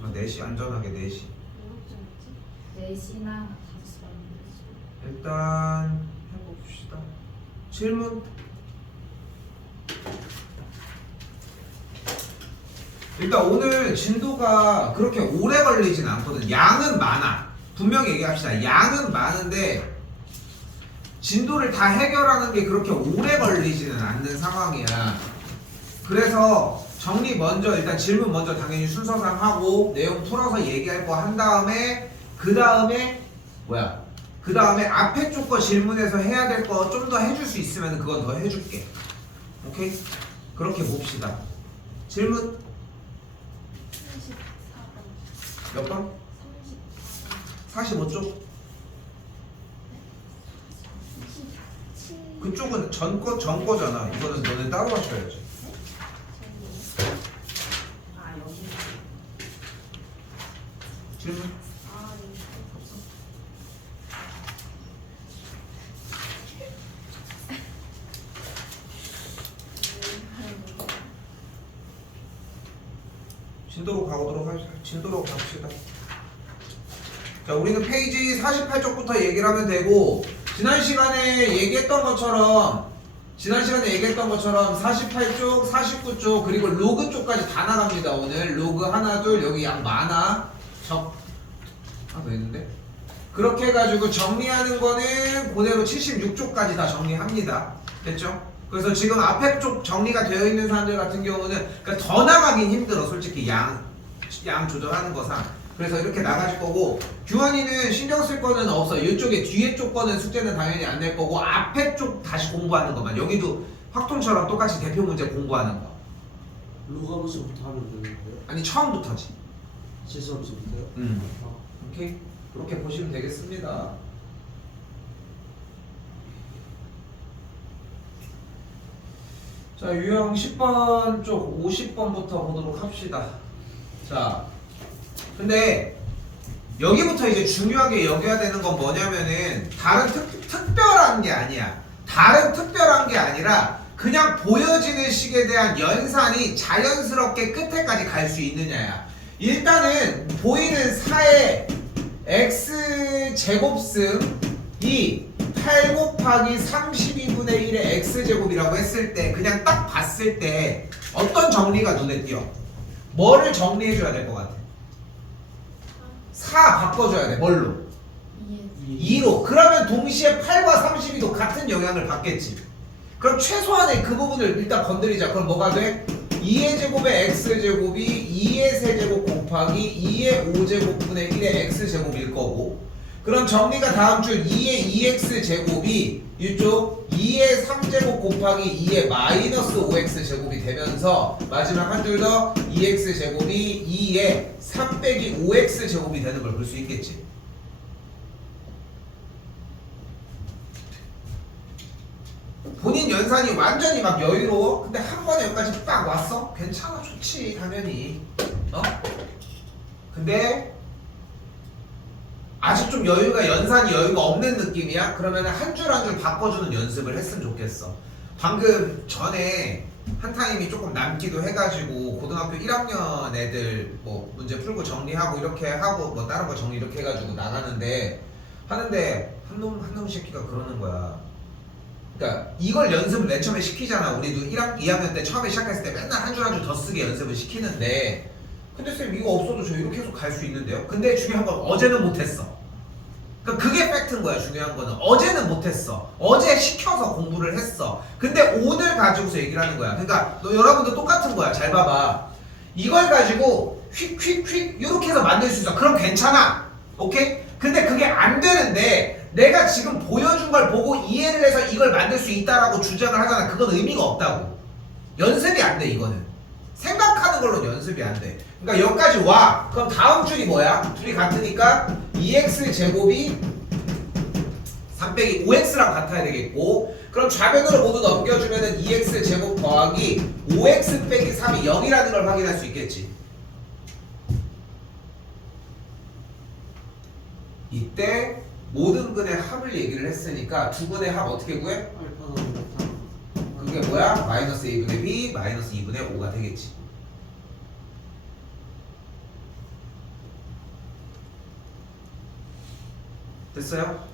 정말 4시 안전하게 4시. 4시나 5시 반에 일단 해봅시다. 질문. 일단 오늘 진도가 그렇게 오래 걸리진 않거든. 양은 많아. 분명히 얘기합시다. 양은 많은데 진도를 다 해결하는 게 그렇게 오래 걸리지는 않는 상황이야. 그래서 정리 먼저 일단 질문 먼저 당연히 순서상 하고 내용 풀어서 얘기할 거 한 다음에 그 다음에 앞에 쪽 거 질문해서 해야 될 거 좀 더 해줄 수 있으면 그건 더 해줄게. 오케이? 그렇게 봅시다. 질문 34번. 몇 번? 34번. 45쪽? 그쪽은 전 거잖아. 이거는 너네 따로 하셔야지. 아 여기. 질문? 아 여기 없어. 진도로 갑시다. 자, 우리는 페이지 48쪽부터 얘기를 하면 되고 지난 시간에 얘기했던 것처럼 48쪽, 49쪽 그리고 로그 쪽까지 다 나갑니다. 오늘 로그 하나 둘 여기 양 많아. 하나 더 있는데 그렇게 해가지고 정리하는 거는 그대로 76쪽까지 다 정리합니다. 됐죠? 그래서 지금 앞에 쪽 정리가 되어 있는 사람들 같은 경우는 그러니까 더 나가긴 힘들어. 솔직히 양 조절하는 거상. 그래서 이렇게 나가실 거고 규환이는 신경 쓸 거는 없어. 이쪽에 뒤에 쪽 거는 숙제는 당연히 안 낼 거고 앞에 쪽 다시 공부하는 것만. 여기도 확통처럼 똑같이 대표 문제 공부하는 거. 로가부터부터 하면 되는 거예요? 아니 처음부터지. 실수부터요? 오케이? 그렇게 보시면 되겠습니다. 자, 유형 10번 쪽 50번부터 보도록 합시다. 자, 근데 여기부터 이제 중요하게 여겨야 되는 건 뭐냐면은 다른 특별한 게 아니야. 다른 특별한 게 아니라 그냥 보여지는 식에 대한 연산이 자연스럽게 끝에까지 갈 수 있느냐야. 일단은 보이는 4의 x제곱승이 8 곱하기 32분의 1의 x제곱이라고 했을 때 그냥 딱 봤을 때 어떤 정리가 눈에 띄어? 뭐를 정리해줘야 될 것 같아? 4 바꿔줘야 돼. 뭘로? 2로. 그러면 동시에 8과 32도 같은 영향을 받겠지. 그럼 최소한의 그 부분을 일단 건드리자. 그럼 뭐가 돼? 2의 제곱의 x제곱이 2의 세제곱 곱하기 2의 5제곱분의 1의 x제곱일 거고 그럼 정리가 다음 줄 2의 2x제곱이 이쪽 2의 3제곱 곱하기 2의 마이너스 5x제곱이 되면서 마지막 한 줄 더 2x제곱이 2의 3 빼기 5x제곱이 되는 걸 볼 수 있겠지. 본인 연산이 완전히 막 여유로워? 근데 한 번에 여기까지 딱 왔어? 괜찮아, 좋지, 당연히. 근데 아직 좀 연산이 여유가 없는 느낌이야? 그러면 한 줄 한 줄 바꿔주는 연습을 했으면 좋겠어. 방금 전에 한 타임이 조금 남기도 해가지고 고등학교 1학년 애들 뭐 문제 풀고 정리하고 이렇게 하고 뭐 다른 거 정리 이렇게 해가지고 나가는데 하는데 한 놈 새끼가 그러는 거야. 그러니까 이걸 연습을 맨 처음에 시키잖아. 우리도 2학년 때 처음에 시작했을 때 맨날 한 줄 한 줄 더 쓰게 연습을 시키는데 근데 쌤 이거 없어도 저 이렇게 계속 갈 수 있는데요? 근데 중요한 건 어제는 못했어. 그러니까 그게 팩트인 거야. 중요한 거는 어제는 못했어. 어제 시켜서 공부를 했어. 근데 오늘 가지고서 얘기를 하는 거야. 그러니까 여러분도 똑같은 거야. 잘 봐봐. 이걸 가지고 휙휙휙 이렇게 해서 만들 수 있어. 그럼 괜찮아. 오케이? 근데 그게 안 되는데 내가 지금 보여준 걸 보고 이해를 해서 이걸 만들 수 있다라고 주장을 하잖아. 그건 의미가 없다고. 연습이 안 돼. 이거는 생각하는 걸로 연습이 안 돼. 그러니까 여기까지 와. 그럼 다음 줄이 뭐야? 둘이 같으니까 2x제곱이 3 빼기 5x랑 같아야 되겠고 그럼 좌변으로 모두 넘겨주면은 2x제곱 더하기 5x 빼기 3이 0이라는 걸 확인할 수 있겠지. 이때 모든 근의 합을 얘기를 했으니까 두 근의 합 어떻게 구해? 그게 뭐야? 마이너스 a분의 b 마이너스 2분의 5가 되겠지. 됐어요?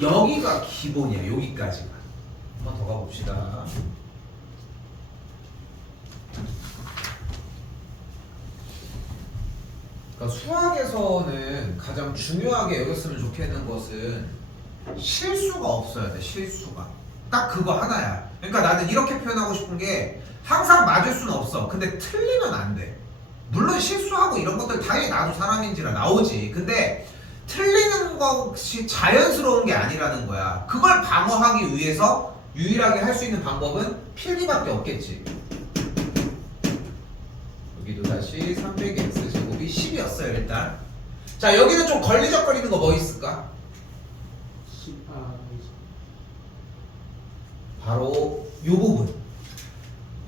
여기가 기본이야. 여기까지가. 한번 더 가봅시다. 그러니까 수학에서는 가장 중요하게 여겼으면 좋겠는 것은 실수가 없어야 돼. 실수가. 딱 그거 하나야. 그러니까 나는 이렇게 표현하고 싶은 게 항상 맞을 수는 없어. 근데 틀리면 안 돼. 물론 실수하고 이런 것들 당연히 나도 사람인지라 나오지. 근데 틀리는 것이 자연스러운 게 아니라는 거야. 그걸 방어하기 위해서 유일하게 할 수 있는 방법은 필기밖에 없겠지. 여기도 다시 300x제곱이 10이었어요 일단. 자 여기는 좀 걸리적거리는 거 뭐 있을까? 바로 요 부분.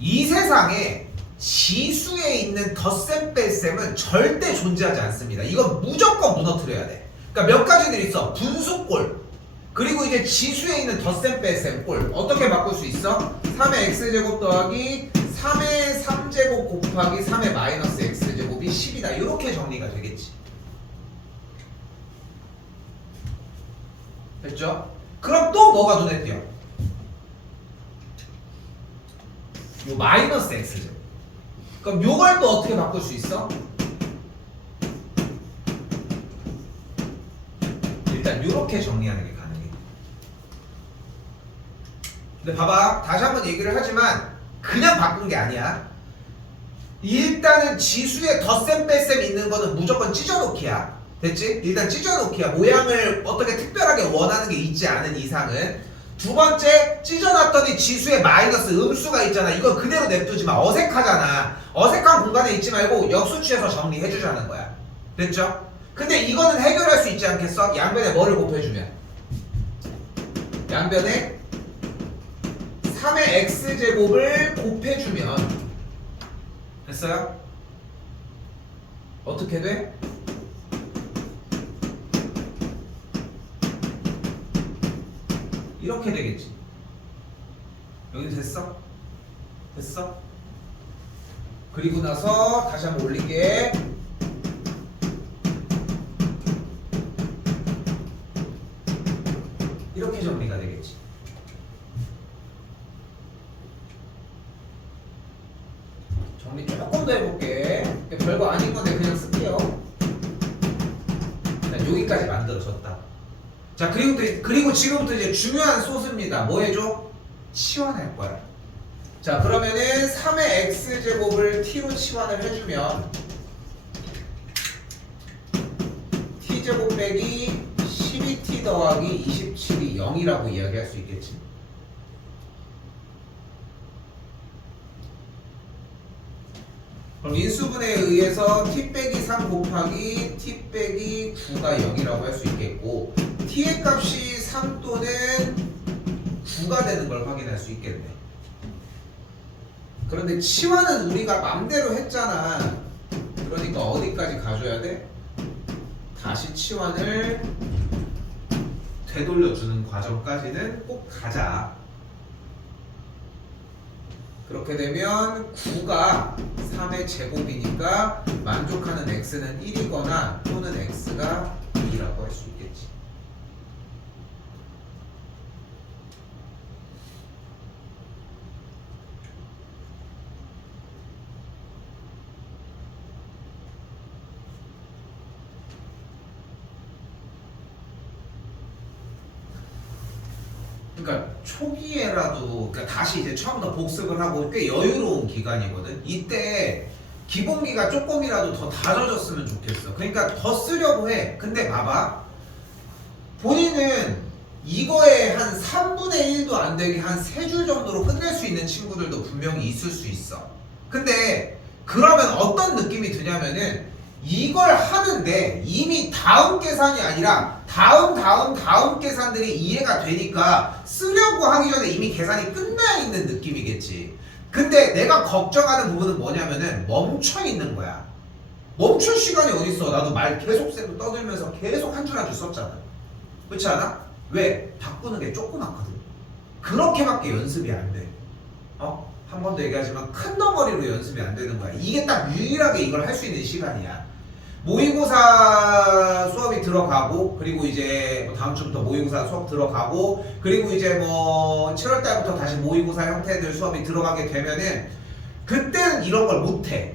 이 세상에 지수에 있는 덧셈 뺄셈은 절대 존재하지 않습니다. 이건 무조건 무너뜨려야 돼. 그러니까 몇 가지들 있어. 분수꼴, 그리고 이제 지수에 있는 덧셈 뺄셈 꼴. 어떻게 바꿀 수 있어? 3의 x제곱 더하기 3의 3제곱 곱하기 3의 마이너스 x제곱이 10이다. 이렇게 정리가 되겠지. 됐죠? 그럼 또 뭐가 눈에 띄어? 요 마이너스 x제곱. 그럼 요걸 또 어떻게 바꿀 수 있어? 일단 요렇게 정리하는 게 가능해. 근데 봐봐, 다시 한번 얘기를 하지만 그냥 바꾼 게 아니야. 일단은 지수에 덧셈 뺄셈 있는 거는 무조건 찢어놓기야. 됐지? 일단 찢어놓기야. 모양을 어떻게 특별하게 원하는 게 있지 않은 이상은. 두 번째, 찢어놨더니 지수에 마이너스 음수가 있잖아. 이거 그대로 냅두지 마. 어색하잖아. 어색한 공간에 있지 말고 역수치해서 정리해주자는 거야. 됐죠? 근데 이거는 해결할 수 있지 않겠어? 양변에 뭐를 곱해주면? 양변에 3의 x제곱을 곱해주면 됐어요? 어떻게 돼? 이렇게 되겠지. 여기 됐어? 됐어? 그리고 나서 다시 한번 올릴게. 이렇게 정리가 되겠지. 정리 조금 더 해볼게. 별거 아닌 건데 그냥 쓸게요. 자, 여기까지 만들어졌다. 자, 그리고 지금부터 이제 중요한 소스입니다. 뭐 해줘? 치환할 거야. 자, 그러면은 3의 x제곱을 t로 치환을 해주면 t제곱 빼기 12t 더하기 27이 0이라고 이야기할 수 있겠지. 그럼 인수분해에 의해서 t 빼기 3 곱하기 t 빼기 9가 0이라고 할 수 있겠고, t의 값이 3 또는 9가 되는 걸 확인할 수 있겠네. 그런데 치환은 우리가 맘대로 했잖아. 그러니까 어디까지 가줘야 돼? 다시 치환을 되돌려주는 과정까지는 꼭 가자. 그렇게 되면 9가 3의 제곱이니까 만족하는 x는 1이거나 또는 x가 2라고 할 수 있겠지. 그러니까 초기에라도, 그러니까 다시 이제 처음부터 복습을 하고 꽤 여유로운 기간이거든. 이때 기본기가 조금이라도 더 다져졌으면 좋겠어. 그러니까 더 쓰려고 해. 근데 봐봐, 본인은 이거에 한 3분의 1도 안 되게 한 3줄 정도로 끝낼 수 있는 친구들도 분명히 있을 수 있어. 근데 그러면 어떤 느낌이 드냐면은 이걸 하는데 이미 다음 계산이 아니라 다음 계산들이 이해가 되니까 쓰려고 하기 전에 이미 계산이 끝나 있는 느낌이겠지. 근데 내가 걱정하는 부분은 뭐냐면은 멈춰 있는 거야. 멈출 시간이 어딨어. 나도 말 계속 쌤도 떠들면서 계속 한 줄 한 줄 썼잖아. 그렇지 않아? 왜? 바꾸는 게 조그맣거든. 그렇게밖에 연습이 안 돼. 한 번 더 얘기하지만 큰 덩어리로 연습이 안 되는 거야. 이게 딱 유일하게 이걸 할 수 있는 시간이야. 모의고사 수업이 들어가고 그리고 이제 뭐 다음 주부터 모의고사 수업 들어가고 그리고 이제 뭐 7월 달부터 다시 모의고사 형태들 수업이 들어가게 되면은 그때는 이런 걸 못해.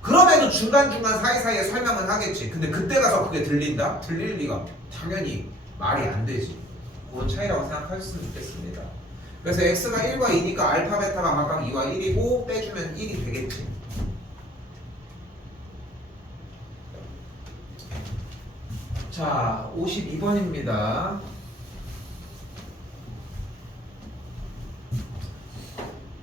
그럼에도 중간중간 사이사이에 설명은 하겠지. 근데 그때 가서 그게 들린다? 들릴 리가 당연히 말이 안 되지. 그런 차이라고 생각할 수는 있겠습니다. 그래서 x가 1과 2니까 알파 베타가 각각 2와 1이고 빼주면 1이 되겠지. 자, 52번입니다.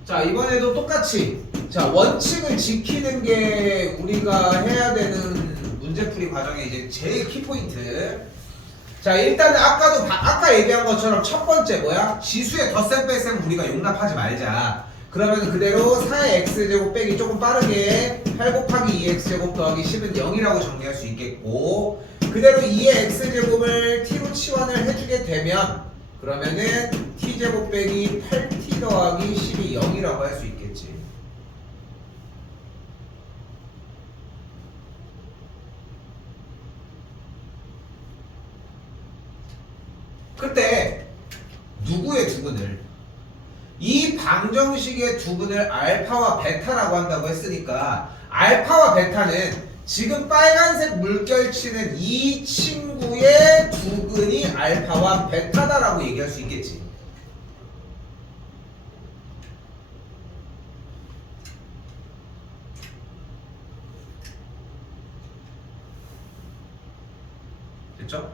자, 이번에도 똑같이 자, 원칙을 지키는 게 우리가 해야 되는 문제풀이 과정의 이제 제일 키포인트. 자, 일단은 아까 얘기한 것처럼 첫 번째 뭐야? 지수의 덧셈 뺄셈 우리가 용납하지 말자. 그러면 그대로 4x제곱 빼기 조금 빠르게 8 곱하기 2x제곱 더하기 10은 0이라고 정리할 수 있겠고, 그대로 2의 x제곱을 t로 치환을 해주게 되면 그러면은 t제곱 빼기 8t 더하기 10이 0이라고 할 수 있겠지. 그때 누구의 두근을? 이 방정식의 두근을 알파와 베타라고 한다고 했으니까 알파와 베타는 지금 빨간색 물결치는 이 친구의 두근이 알파와 베타다라고 얘기할 수 있겠지. 됐죠?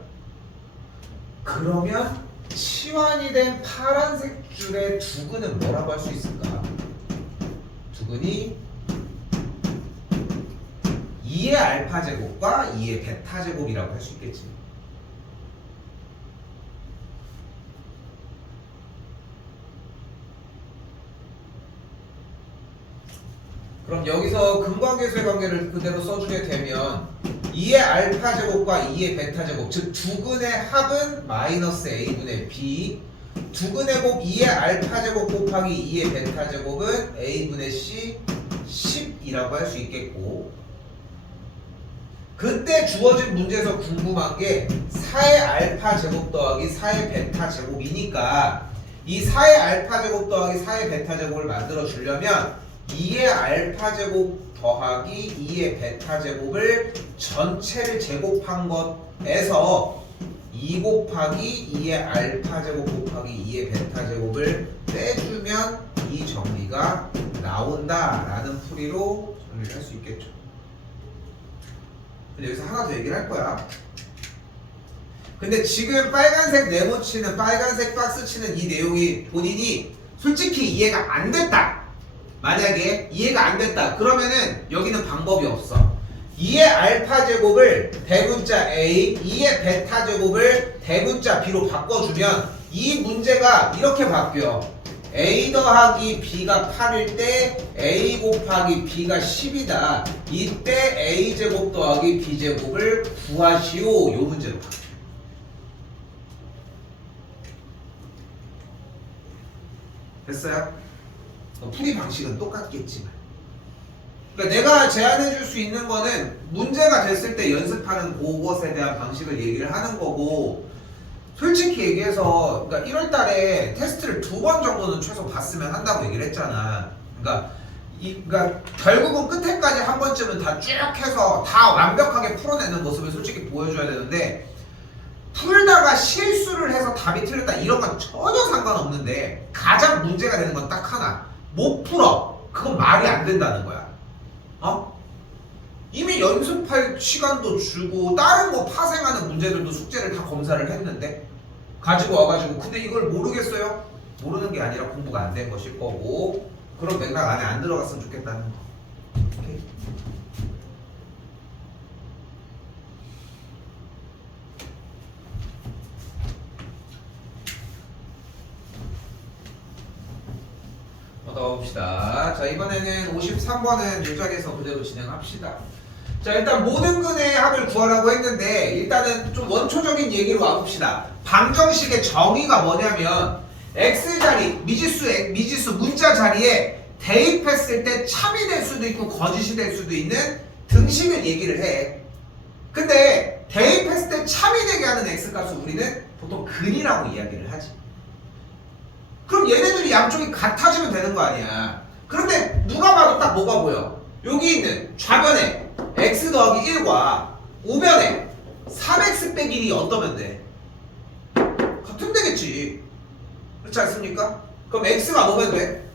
그러면 치환이 된 파란색 줄의 두근은 뭐라고 할 수 있을까? 두근이 2의 알파 제곱과 2의 베타 제곱이라고 할 수 있겠지. 그럼 여기서 근관계수의 관계를 그대로 써주게 되면 2의 알파 제곱과 2의 베타 제곱, 즉 두근의 합은 마이너스 a분의 b, 두근의 곱 2의 알파 제곱 곱하기 2의 베타 제곱은 a분의 c 10이라고 할 수 있겠고, 그때 주어진 문제에서 궁금한 게 4의 알파 제곱 더하기 4의 베타 제곱이니까 이 4의 알파 제곱 더하기 4의 베타 제곱을 만들어 주려면 2의 알파 제곱 더하기 2의 베타 제곱을 전체를 제곱한 것에서 2 곱하기 2의 알파 제곱 곱하기 2의 베타 제곱을 빼주면 이 정리가 나온다라는 풀이로 정리를 할 수 있겠죠. 근데 여기서 하나 더 얘기를 할 거야. 근데 지금 빨간색 네모 치는, 빨간색 박스 치는 이 내용이 본인이 솔직히 이해가 안 됐다. 만약에 이해가 안 됐다. 그러면은 여기는 방법이 없어. 2의 알파 제곱을 대문자 A, 2의 베타 제곱을 대문자 B로 바꿔주면 이 문제가 이렇게 바뀌어. A 더하기 B가 8일 때 A 곱하기 B가 10이다. 이때 A 제곱 더하기 B 제곱을 구하시오. 요 문제로 바뀌어. 됐어요? 풀이 방식은 똑같겠지만, 그러니까 내가 제안해 줄 수 있는 거는 문제가 됐을 때 연습하는 그것에 대한 방식을 얘기를 하는 거고, 솔직히 얘기해서 그러니까 1월 달에 테스트를 2번 정도는 최소 봤으면 한다고 얘기를 했잖아. 그러니까 결국은 끝에까지 한 번쯤은 다 쭉 해서 다 완벽하게 풀어내는 모습을 솔직히 보여줘야 되는데, 풀다가 실수를 해서 답이 틀렸다 이런 건 전혀 상관없는데 가장 문제가 되는 건 딱 하나. 못 풀어. 그건 말이 안 된다는 거야. 이미 연습할 시간도 주고 다른 거 파생하는 문제들도 숙제를 다 검사를 했는데 가지고 와가지고 근데 이걸 모르겠어요? 모르는 게 아니라 공부가 안 된 것일 거고, 그런 맥락 안에 안 들어갔으면 좋겠다는 거. 오케이? 봅시다. 자, 이번에는 53번은 이 자리에서 그대로 진행합시다. 자, 일단 모든 근의 합을 구하라고 했는데 일단은 좀 원초적인 얘기로 와봅시다. 방정식의 정의가 뭐냐면 x자리, 미지수 문자 자리에 대입했을 때 참이 될 수도 있고 거짓이 될 수도 있는 등식을 얘기를 해. 근데 대입했을 때 참이 되게 하는 x값을 우리는 보통 근이라고 이야기를 하지. 그럼 얘네들이 양쪽이 같아지면 되는 거 아니야. 그런데 누가 봐도 딱 뭐가 보여? 여기 있는 좌변에 x 더하기 1과 우변에 3x 빼기 1이 어떠면 돼? 같으면 되겠지. 그렇지 않습니까? 그럼 x가 뭐면 돼?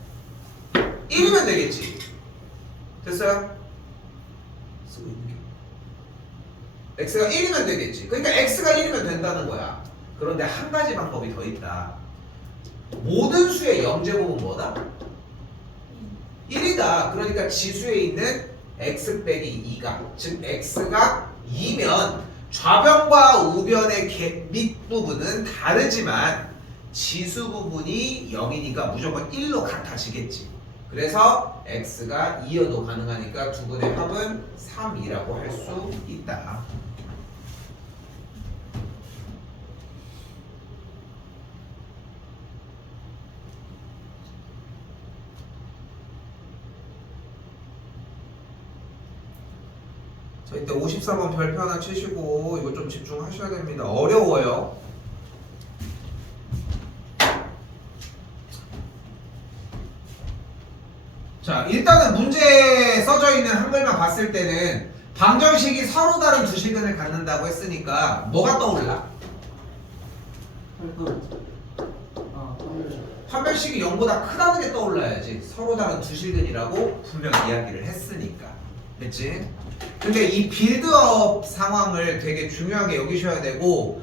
1이면 되겠지. 됐어요? 쓰고 있는 게. x가 1이면 되겠지. 그러니까 x가 1이면 된다는 거야. 그런데 한 가지 방법이 더 있다. 모든 수의 영제곱은 뭐다? 1이다. 그러니까 지수에 있는 x 빼기 2가, 즉 x가 2면 좌변과 우변의 밑부분은 다르지만 지수 부분이 0이니까 무조건 1로 같아지겠지. 그래서 x가 2여도 가능하니까 두 분의 합은 3이라고 할 수 있다. 자, 이때 54번 별표 하나 치시고 이거 좀 집중하셔야 됩니다. 어려워요. 자, 일단은 문제에 써져 있는 한글만 봤을 때는 방정식이 서로 다른 두 실근을 갖는다고 했으니까 뭐가 떠올라? 판별식이 0보다 크다는 게 떠올라야지. 서로 다른 두 실근이라고 분명 이야기를 했으니까. 됐지? 근데 이 빌드업 상황을 되게 중요하게 여기셔야 되고,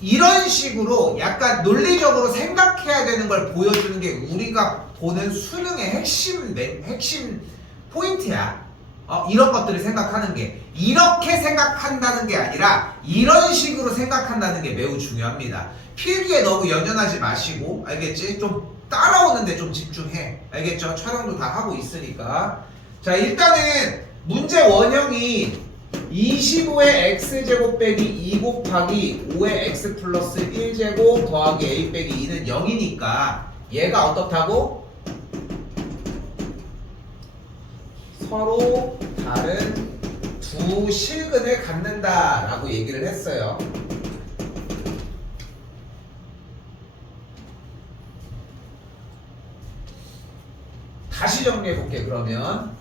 이런 식으로 약간 논리적으로 생각해야 되는 걸 보여주는 게 우리가 보는 수능의 핵심 포인트야. 이런 것들을 생각하는 게, 이렇게 생각한다는 게 아니라 이런 식으로 생각한다는 게 매우 중요합니다. 필기에 너무 연연하지 마시고, 알겠지? 좀 따라오는데 좀 집중해. 알겠죠? 촬영도 다 하고 있으니까. 자, 일단은 문제 원형이 25의 x제곱 빼기 2 곱하기 5의 x 플러스 1제곱 더하기 a 빼기 2는 0이니까 얘가 어떻다고? 서로 다른 두 실근을 갖는다 라고 얘기를 했어요. 다시 정리해 볼게. 그러면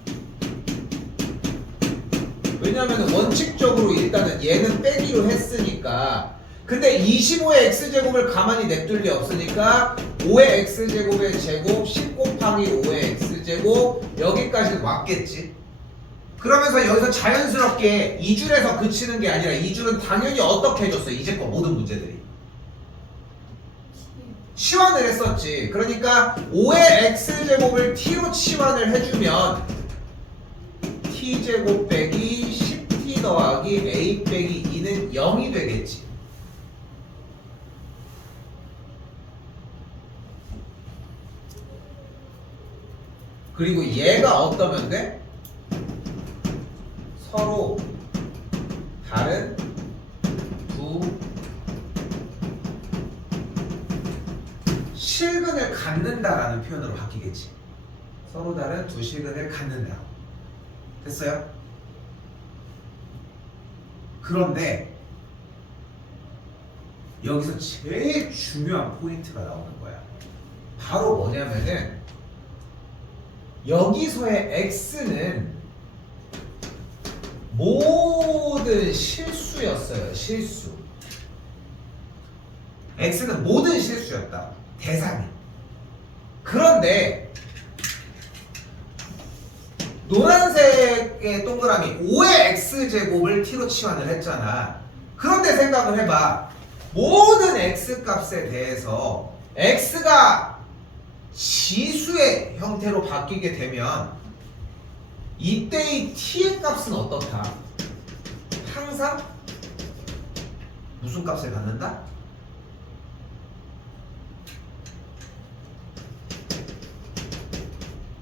왜냐하면 원칙적으로 일단은 얘는 빼기로 했으니까, 근데 25의 x제곱을 가만히 냅둘 리 없으니까 5의 x제곱의 제곱 10 곱하기 5의 x제곱 여기까지는 왔겠지. 그러면서 여기서 자연스럽게 2줄에서 그치는 게 아니라 2줄은 당연히 어떻게 해줬어? 이제껏 모든 문제들이 치환을 했었지. 그러니까 5의 x제곱을 t로 치환을 해주면 t제곱 빼기 10t 더하기 a 빼기 2는 0이 되겠지. 그리고 얘가 어떠면 돼? 서로 다른 두 실근을 갖는다라는 표현으로 바뀌겠지. 서로 다른 두 실근을 갖는다. 됐어요? 그런데 여기서 제일 중요한 포인트가 나오는 거야. 바로 뭐냐면은 여기서의 x는 모든 실수였어요. 실수. x는 모든 실수였다. 대상이. 그런데 노란색의 동그라미 5의 x제곱을 t로 치환을 했잖아. 그런데 생각을 해봐. 모든 x값에 대해서 x가 지수의 형태로 바뀌게 되면 이때의 t의 값은 어떻다? 항상 무슨 값을 갖는다?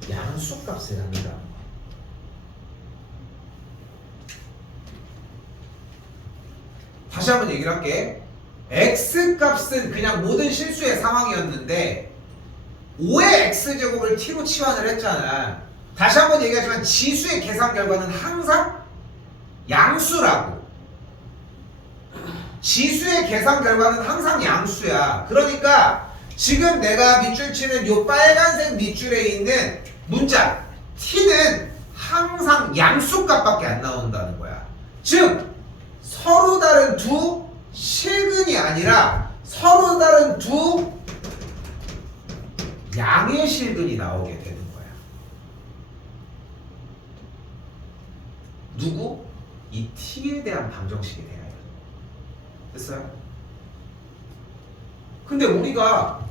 양수 값을 갖는다. 다시 한번 얘기를 할게. x값은 그냥 모든 실수의 상황이었는데 5의 x제곱을 t로 치환을 했잖아. 다시 한번 얘기하지만 지수의 계산 결과는 항상 양수라고. 지수의 계산 결과는 항상 양수야. 그러니까 지금 내가 밑줄 치는 요 빨간색 밑줄에 있는 문자 t는 항상 양수값밖에 안 나온다는 거야. 즉 서로 다른 두 실근이 아니라 서로 다른 두 양의 실근이 나오게 되는 거야. 누구? 이 t에 대한 방정식에 대하여. 됐어요? 근데 우리가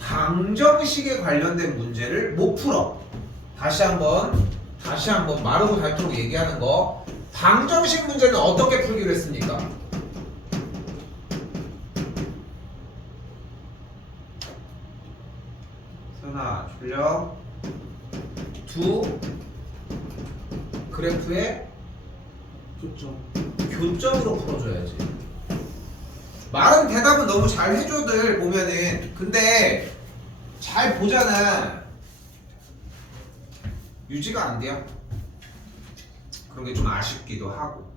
방정식에 관련된 문제를 못 풀어. 다시 한번 마르고 닳도록 얘기하는 거. 방정식 문제는 어떻게 풀기로 했습니까? 선아 졸려? 두 그래프의 교점으로 풀어줘야지. 말은 대답은 너무 잘 해줘들 보면은. 근데 잘 보잖아. 유지가 안 돼요. 그런 게 좀 아쉽기도 하고.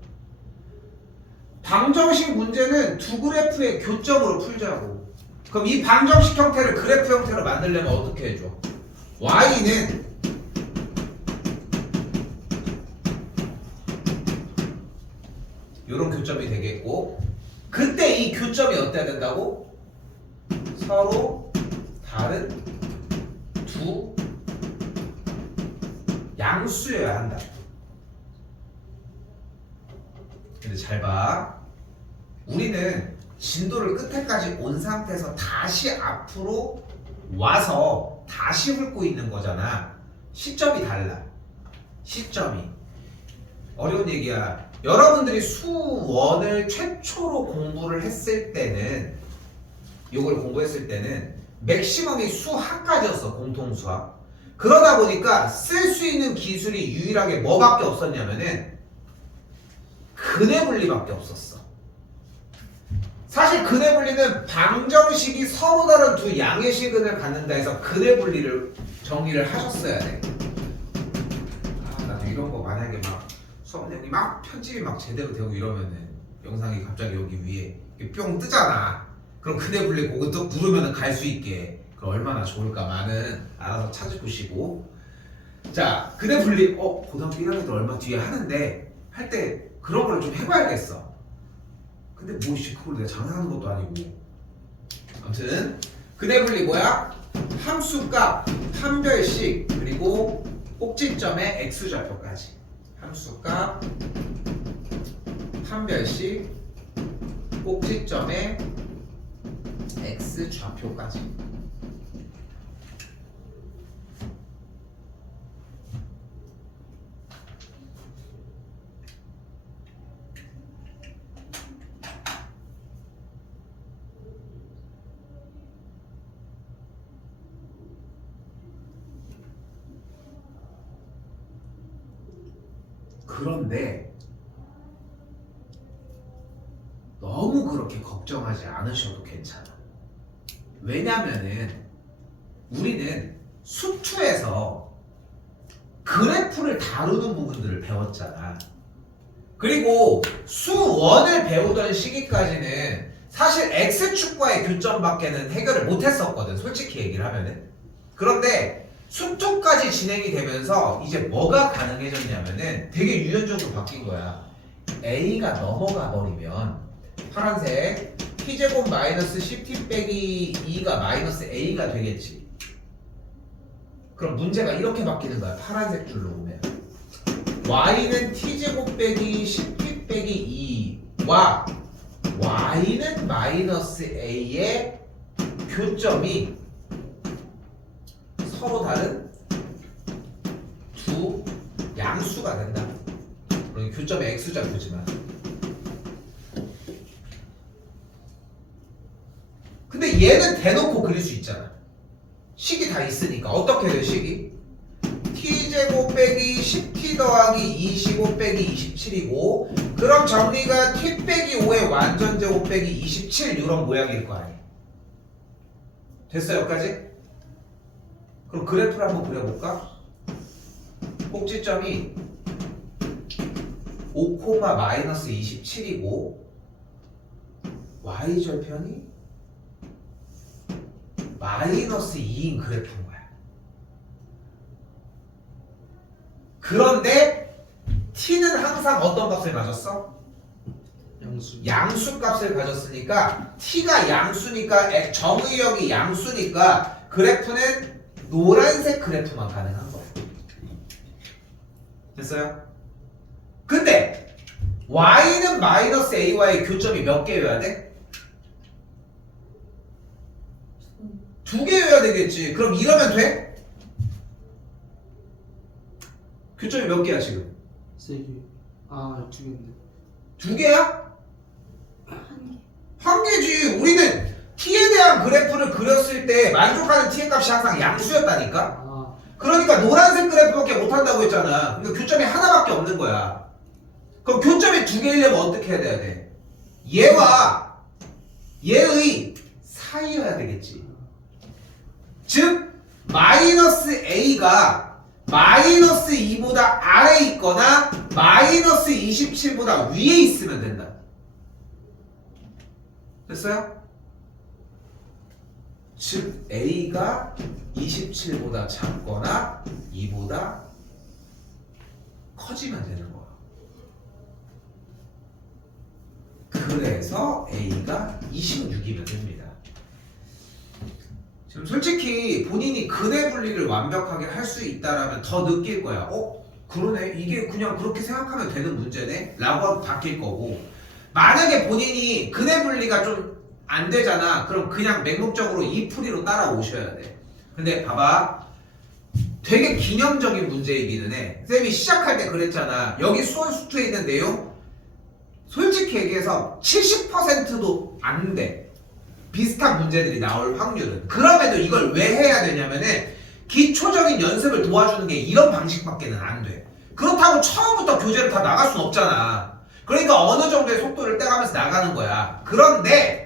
방정식 문제는 두 그래프의 교점으로 풀자고. 그럼 이 방정식 형태를 그래프 형태로 만들려면 어떻게 해줘? y는 요런 교점이 되겠고, 그때 이 교점이 어때야 된다고? 서로 다른 두 양수여야 한다. 근데 잘 봐. 우리는 진도를 끝에까지 온 상태에서 다시 앞으로 와서 다시 훑고 있는 거잖아. 시점이 달라. 시점이. 어려운 얘기야. 여러분들이 수원을 최초로 공부를 했을 때는, 요걸 공부했을 때는 맥시멈이 수학까지였어. 공통수학. 그러다 보니까 쓸 수 있는 기술이 유일하게 뭐밖에 없었냐면은 근해 분리밖에 없었어. 사실 근해 분리는 방정식이 서로 다른 두 양의 실근을 갖는다 해서 근해 분리를 정리를 하셨어야 돼. 나도 이런 거 만약에 막 수업내용이 막 편집이 막 제대로 되고 이러면은 영상이 갑자기 여기 위에 뿅 뜨잖아. 그럼 근해 분리 그거 또 누르면은 갈 수 있게. 그럼 얼마나 좋을까만은 알아서 찾으시고. 자, 근해 분리 고등학교 1학년들 얼마 뒤에 하는데 할 때 그런 걸 좀 해봐야겠어. 근데 그걸 내가 장난하는 것도 아니고. 아무튼 근해 분리 뭐야? 함수값 한 별씩 그리고 꼭지점의 x좌표까지. 함수값 한 별씩 꼭지점의 x좌표까지. 그런데 너무 그렇게 걱정하지 않으셔도 괜찮아. 왜냐면은 우리는 수투에서 그래프를 다루는 부분들을 배웠잖아. 그리고 수원을 배우던 시기까지는 사실 x축과의 교점밖에는 해결을 못했었거든. 솔직히 얘기를 하면은. 그런데 수투까지 진행이 되면서 이제 뭐가 가능해졌냐면은 되게 유연적으로 바뀐 거야. a가 넘어가 버리면 파란색 t제곱 마이너스 10t 빼기 2가 마이너스 a가 되겠지. 그럼 문제가 이렇게 바뀌는 거야. 파란색 줄로 보면 y는 t제곱 빼기 10t 빼기 2와 y는 마이너스 a의 교점이 서로 다른 두 양수가 된다. 그러니까 교점의 x좌표지만. 근데 얘는 대놓고 그릴 수 있잖아. 식이 다 있으니까. 어떻게 돼 식이? t제곱 빼기 10t 더하기 25 빼기 27이고, 그럼 정리가 t 빼기 5의 완전제곱 빼기 27 이런 모양일 거 아니야. 됐어 여기까지? 그럼 그래프를 한번 그려볼까? 꼭지점이 5, 마이너스 27이고 y절편이 마이너스 2인 그래프인 거야. 그런데 t는 항상 어떤 값을 가졌어? 양수. 양수 값을 가졌으니까 t가 양수니까 정의역이 양수니까 그래프는 노란색 그래프만 가능한 거야. 됐어요? 근데 y는 마이너스 a와의 교점이 몇 개여야 돼? 2개여야 되겠지. 그럼 이러면 돼? 교점이 몇 개야 지금? 3개. 아, 2개인데. 2개야? 한 개. 한 개지. 우리는 t에 대한 그래프를 그렸을 때 만족하는 t의 값이 항상 양수였다니까. 아, 그러니까 노란색 그래프밖에 못한다고 했잖아. 그러니까 교점이 하나밖에 없는 거야. 그럼 교점이 2개이려면 어떻게 해야 돼? 얘와 얘의 사이여야 되겠지. 즉 마이너스 a가 마이너스 2보다 아래에 있거나 마이너스 27보다 위에 있으면 된다. 됐어요? 즉 a가 27보다 작거나 2보다 커지면 되는 거야. 그래서 a가 26이면 됩니다. 지금 솔직히 본인이 근해 분리를 완벽하게 할 수 있다라면 더 느낄 거야. 그러네. 이게 그냥 그렇게 생각하면 되는 문제네? 라고 하고 바뀔 거고, 만약에 본인이 근해 분리가 좀 안 되잖아. 그럼 그냥 맹목적으로 이 풀이로 따라오셔야 돼. 근데 봐봐. 되게 기념적인 문제이기는 해. 쌤이 시작할 때 그랬잖아. 여기 수원 수투에 있는 내용 솔직히 얘기해서 70%도 안 돼. 비슷한 문제들이 나올 확률은. 그럼에도 이걸 왜 해야 되냐면은 기초적인 연습을 도와주는 게 이런 방식밖에는 안 돼. 그렇다고 처음부터 교재를 다 나갈 순 없잖아. 그러니까 어느 정도의 속도를 떼가면서 나가는 거야. 그런데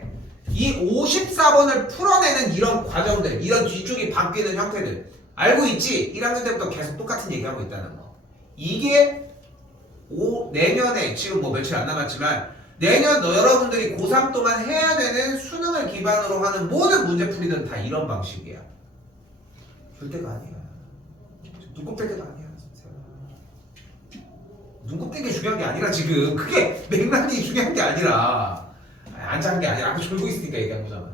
이 54번을 풀어내는 이런 과정들, 이런 뒤쪽이 바뀌는 형태들 알고 있지? 1학년 때부터 계속 똑같은 얘기하고 있다는 거. 이게 내년에 지금 뭐 며칠 안 남았지만 내년 여러분들이 고3 동안 해야 되는 수능을 기반으로 하는 모든 문제풀이는 다 이런 방식이야. 절대가 아니야. 눈곱 뗄 때가 아니야. 진짜. 눈곱 떼는 게 중요한 게 아니라 지금 그게 맥락이 중요한 게 아니라 안 자는 게 아니라 아까 졸고 있으니까 얘기한 거잖아.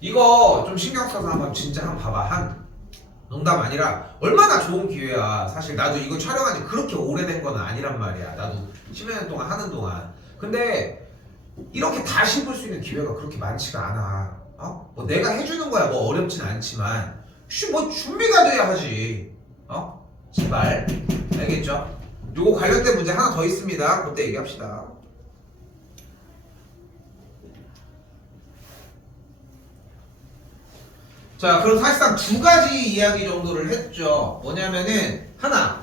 이거 좀 신경 써서 한번 진짜 한번 봐봐. 한 농담 아니라 얼마나 좋은 기회야. 사실 나도 이거 촬영한 지 그렇게 오래된 건 아니란 말이야. 나도 10년 동안 하는 동안. 근데 이렇게 다시 볼 수 있는 기회가 그렇게 많지가 않아. 뭐 내가 해주는 거야 뭐 어렵진 않지만 뭐 준비가 돼야 하지. 제발. 알겠죠? 요거 관련된 문제 하나 더 있습니다. 그때 얘기합시다. 자, 그럼 사실상 두 가지 이야기 정도를 했죠. 뭐냐면은 하나,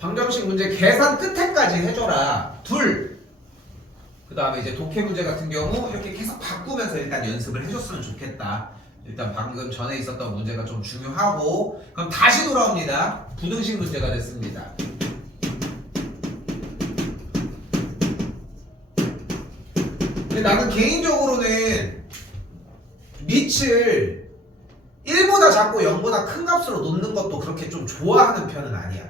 방정식 문제 계산 끝에까지 해줘라. 둘, 그 다음에 이제 독해 문제 같은 경우 이렇게 계속 바꾸면서 일단 연습을 해줬으면 좋겠다. 일단 방금 전에 있었던 문제가 좀 중요하고, 그럼 다시 돌아옵니다. 부등식 문제가 됐습니다. 근데 나는 개인적으로는 밑을 1보다 작고 0보다 큰 값으로 놓는 것도 그렇게 좀 좋아하는 편은 아니야.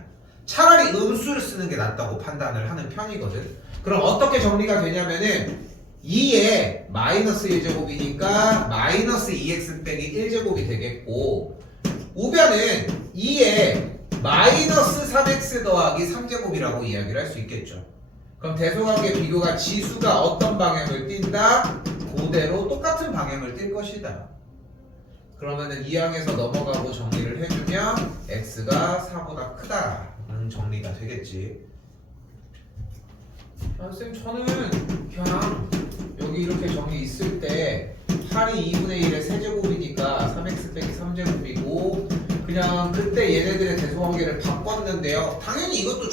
차라리 음수를 쓰는 게 낫다고 판단을 하는 편이거든. 그럼 어떻게 정리가 되냐면은 2에 마이너스 1제곱이니까 마이너스 2x 빼기 1제곱이 되겠고, 우변은 2에 마이너스 3x 더하기 3제곱이라고 이야기를 할 수 있겠죠. 그럼 대소관계 비교가 지수가 어떤 방향을 띈다? 그대로 똑같은 방향을 띌 것이다. 그러면은 2항에서 넘어가고 정리를 해주면 x가 4보다 크다는 정리가 되겠지. 쌤, 저는 그냥 여기 이렇게 정리 있을 때 8이 2분의 1의 세제곱이니까 3x 빼기 3제곱이고 그냥 그때 얘네들의 대소관계를 바꿨는데요. 당연히 이것도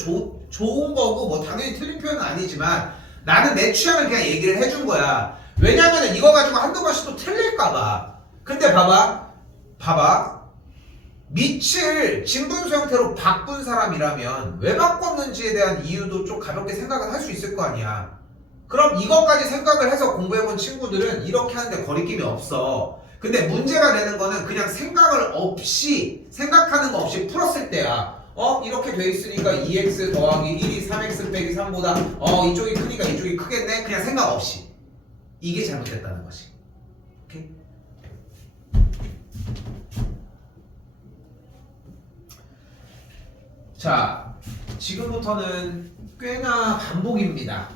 좋은 거고 뭐 당연히 틀린 표현은 아니지만 나는 내 취향을 그냥 얘기를 해준 거야. 왜냐면은 이거 가지고 한두 번씩 또 틀릴까봐. 근데 봐봐. 밑을 진분수 형태로 바꾼 사람이라면 왜 바꿨는지에 대한 이유도 좀 가볍게 생각을 할 수 있을 거 아니야. 그럼 이것까지 생각을 해서 공부해본 친구들은 이렇게 하는데 거리낌이 없어. 근데 문제가 되는 거는 그냥 생각하는 거 없이 풀었을 때야. 이렇게 돼 있으니까 2x 더하기 1이 3x 빼기 3보다 이쪽이 크니까 이쪽이 크겠네. 그냥 생각 없이. 이게 잘못됐다는 것이. 오케이? 자, 지금부터는 꽤나 반복입니다.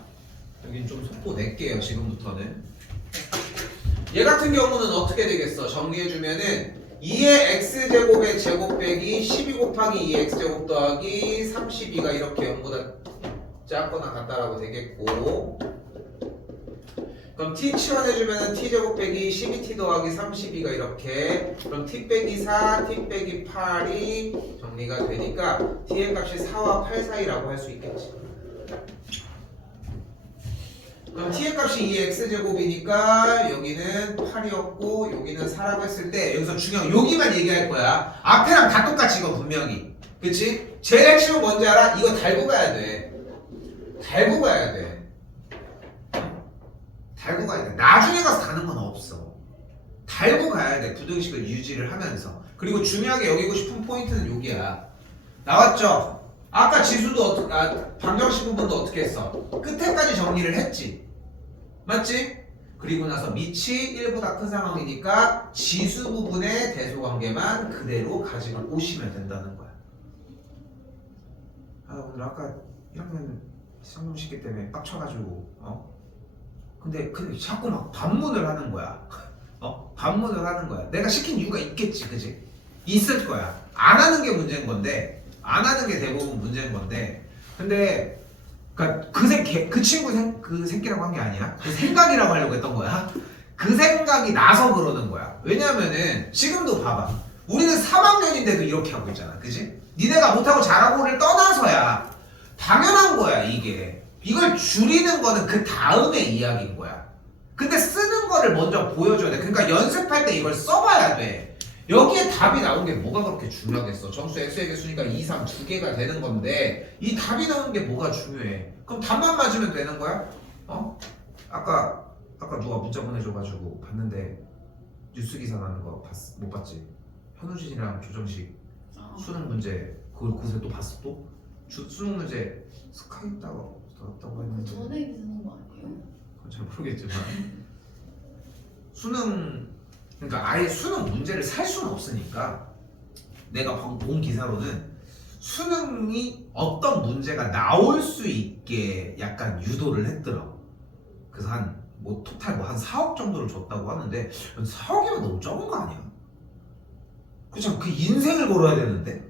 여긴 좀 속도 낼게요. 지금부터는. 얘 같은 경우는 어떻게 되겠어? 정리해주면은 2의 x제곱의 제곱 빼기 12 곱하기 2x제곱 더하기 32가 이렇게 0보다 작거나 같다라고 되겠고, 그럼 t 치환해주면은 t제곱 빼기 12t 더하기 32가 이렇게, 그럼 t 빼기 4, t 빼기 8이 정리가 되니까 t의 값이 4와 8 사이라고 할 수 있겠지. 그럼 t의 값이 2x제곱이니까 여기는 8이었고 여기는 4라고 했을 때 여기서 중요한 여기만 얘기할 거야. 앞에랑 다 똑같이 이거 분명히. 그치? 제일 핵심은 뭔지 알아? 이거 달고 가야 돼. 달고 가야 돼. 달고 가야 돼. 나중에 가서 다는 건 없어. 달고 가야 돼. 부등식을 유지를 하면서. 그리고 중요하게 여기고 싶은 포인트는 여기야. 나왔죠? 아까 지수도 방정식 부분도 어떻게 했어? 끝에까지 정리를 했지. 맞지? 그리고 나서 밑이 1보다 큰 상황이니까 지수 부분의 대소관계만 그대로 가지고 오시면 된다는 거야. 오늘 아까 1학년 시험용 시기 때문에 빡쳐가지고 근데 자꾸 막 반문을 하는 거야. 반문을 하는 거야. 내가 시킨 이유가 있겠지, 그지? 있을 거야. 안 하는 게 문제인 건데, 안 하는 게 대부분 문제인 건데, 근데 그러니까 그 친구 그 새끼라고 한 게 아니야. 그 생각이라고 하려고 했던 거야. 그 생각이 나서 그러는 거야. 왜냐면은 지금도 봐봐. 우리는 3학년인데도 이렇게 하고 있잖아, 그지? 니네가 못하고 잘하고를 떠나서야 당연한 거야 이게. 이걸 줄이는 거는 그 다음의 이야기인 거야. 근데 쓰는 거를 먼저 보여줘야 돼. 그러니까 연습할 때 이걸 써봐야 돼. 여기에 답이 나온 게 뭐가 그렇게 중요하겠어? 정수 x의 개수니까 2, 3 두 개가 되는 건데 이 답이 나오는 게 뭐가 중요해? 그럼 답만 맞으면 되는 거야? 아까 누가 문자 보내줘가지고 봤는데 뉴스 기사 나는 거 못 봤지? 현우진이랑 조정식 수능 문제 그걸 곳에 또 봤어 또? 수능 문제 스카이 따고 했는데 전에 기사는 거 아니에요? 그건 잘 모르겠지만 그러니까 아예 수능 문제를 살 수는 없으니까 내가 본 기사로는 수능이 어떤 문제가 나올 수 있게 약간 유도를 했더라고. 그래서 토탈 한 4억 정도를 줬다고 하는데 4억이면 너무 적은 거 아니야? 그렇지 않아? 그 인생을 걸어야 되는데?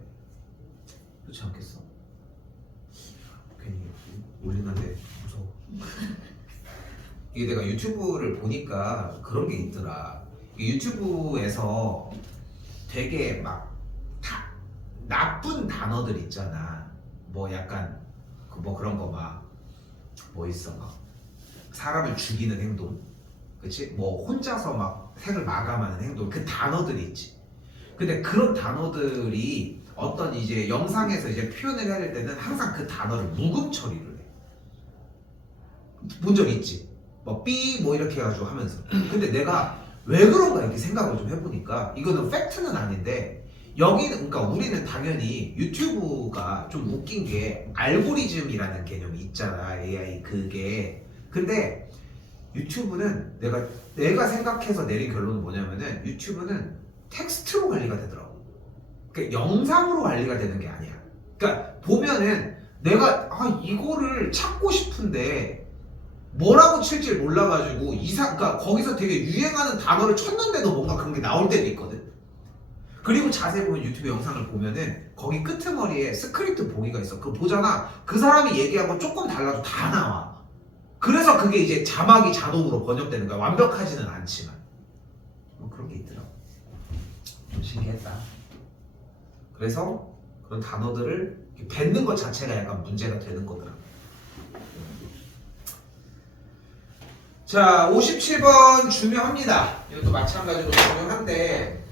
그렇지 않겠어? 괜히 올리는데 무서워. 이게 내가 유튜브를 보니까 그런 게 있더라. 유튜브에서 되게 막 나쁜 단어들 있잖아. 뭐 약간 그런 거 막 뭐 있어 막 사람을 죽이는 행동, 그치? 뭐 혼자서 막 생을 마감하는 행동, 그 단어들이 있지. 근데 그런 단어들이 어떤 이제 영상에서 이제 표현을 해야 될 때는 항상 그 단어를 묵음 처리를 해. 본 적 있지? 뭐 이렇게 해가지고 하면서. 근데 내가 왜 그런가 이렇게 생각을 좀 해보니까 이거는 팩트는 아닌데 그러니까 우리는 당연히 유튜브가 좀 웃긴 게 알고리즘이라는 개념이 있잖아. AI 그게. 근데 유튜브는 내가 생각해서 내린 결론은 뭐냐면은 유튜브는 텍스트로 관리가 되더라고. 그러니까 영상으로 관리가 되는 게 아니야. 그러니까 보면은 내가 이거를 찾고 싶은데 뭐라고 칠지 몰라가지고 그러니까 거기서 되게 유행하는 단어를 쳤는데도 뭔가 그런 게 나올 때도 있거든. 그리고 자세히 보면 유튜브 영상을 보면은 거기 끄트머리에 스크립트 보기가 있어. 그거 보잖아. 그 사람이 얘기한 거 조금 달라도 다 나와. 그래서 그게 이제 자막이 자동으로 번역되는 거야. 완벽하지는 않지만 뭐 그런 게 있더라고. 좀 신기했다. 그래서 그런 단어들을 뱉는 것 자체가 약간 문제가 되는 거더라고. 자, 57번 중요합니다. 이것도 마찬가지로 중요한데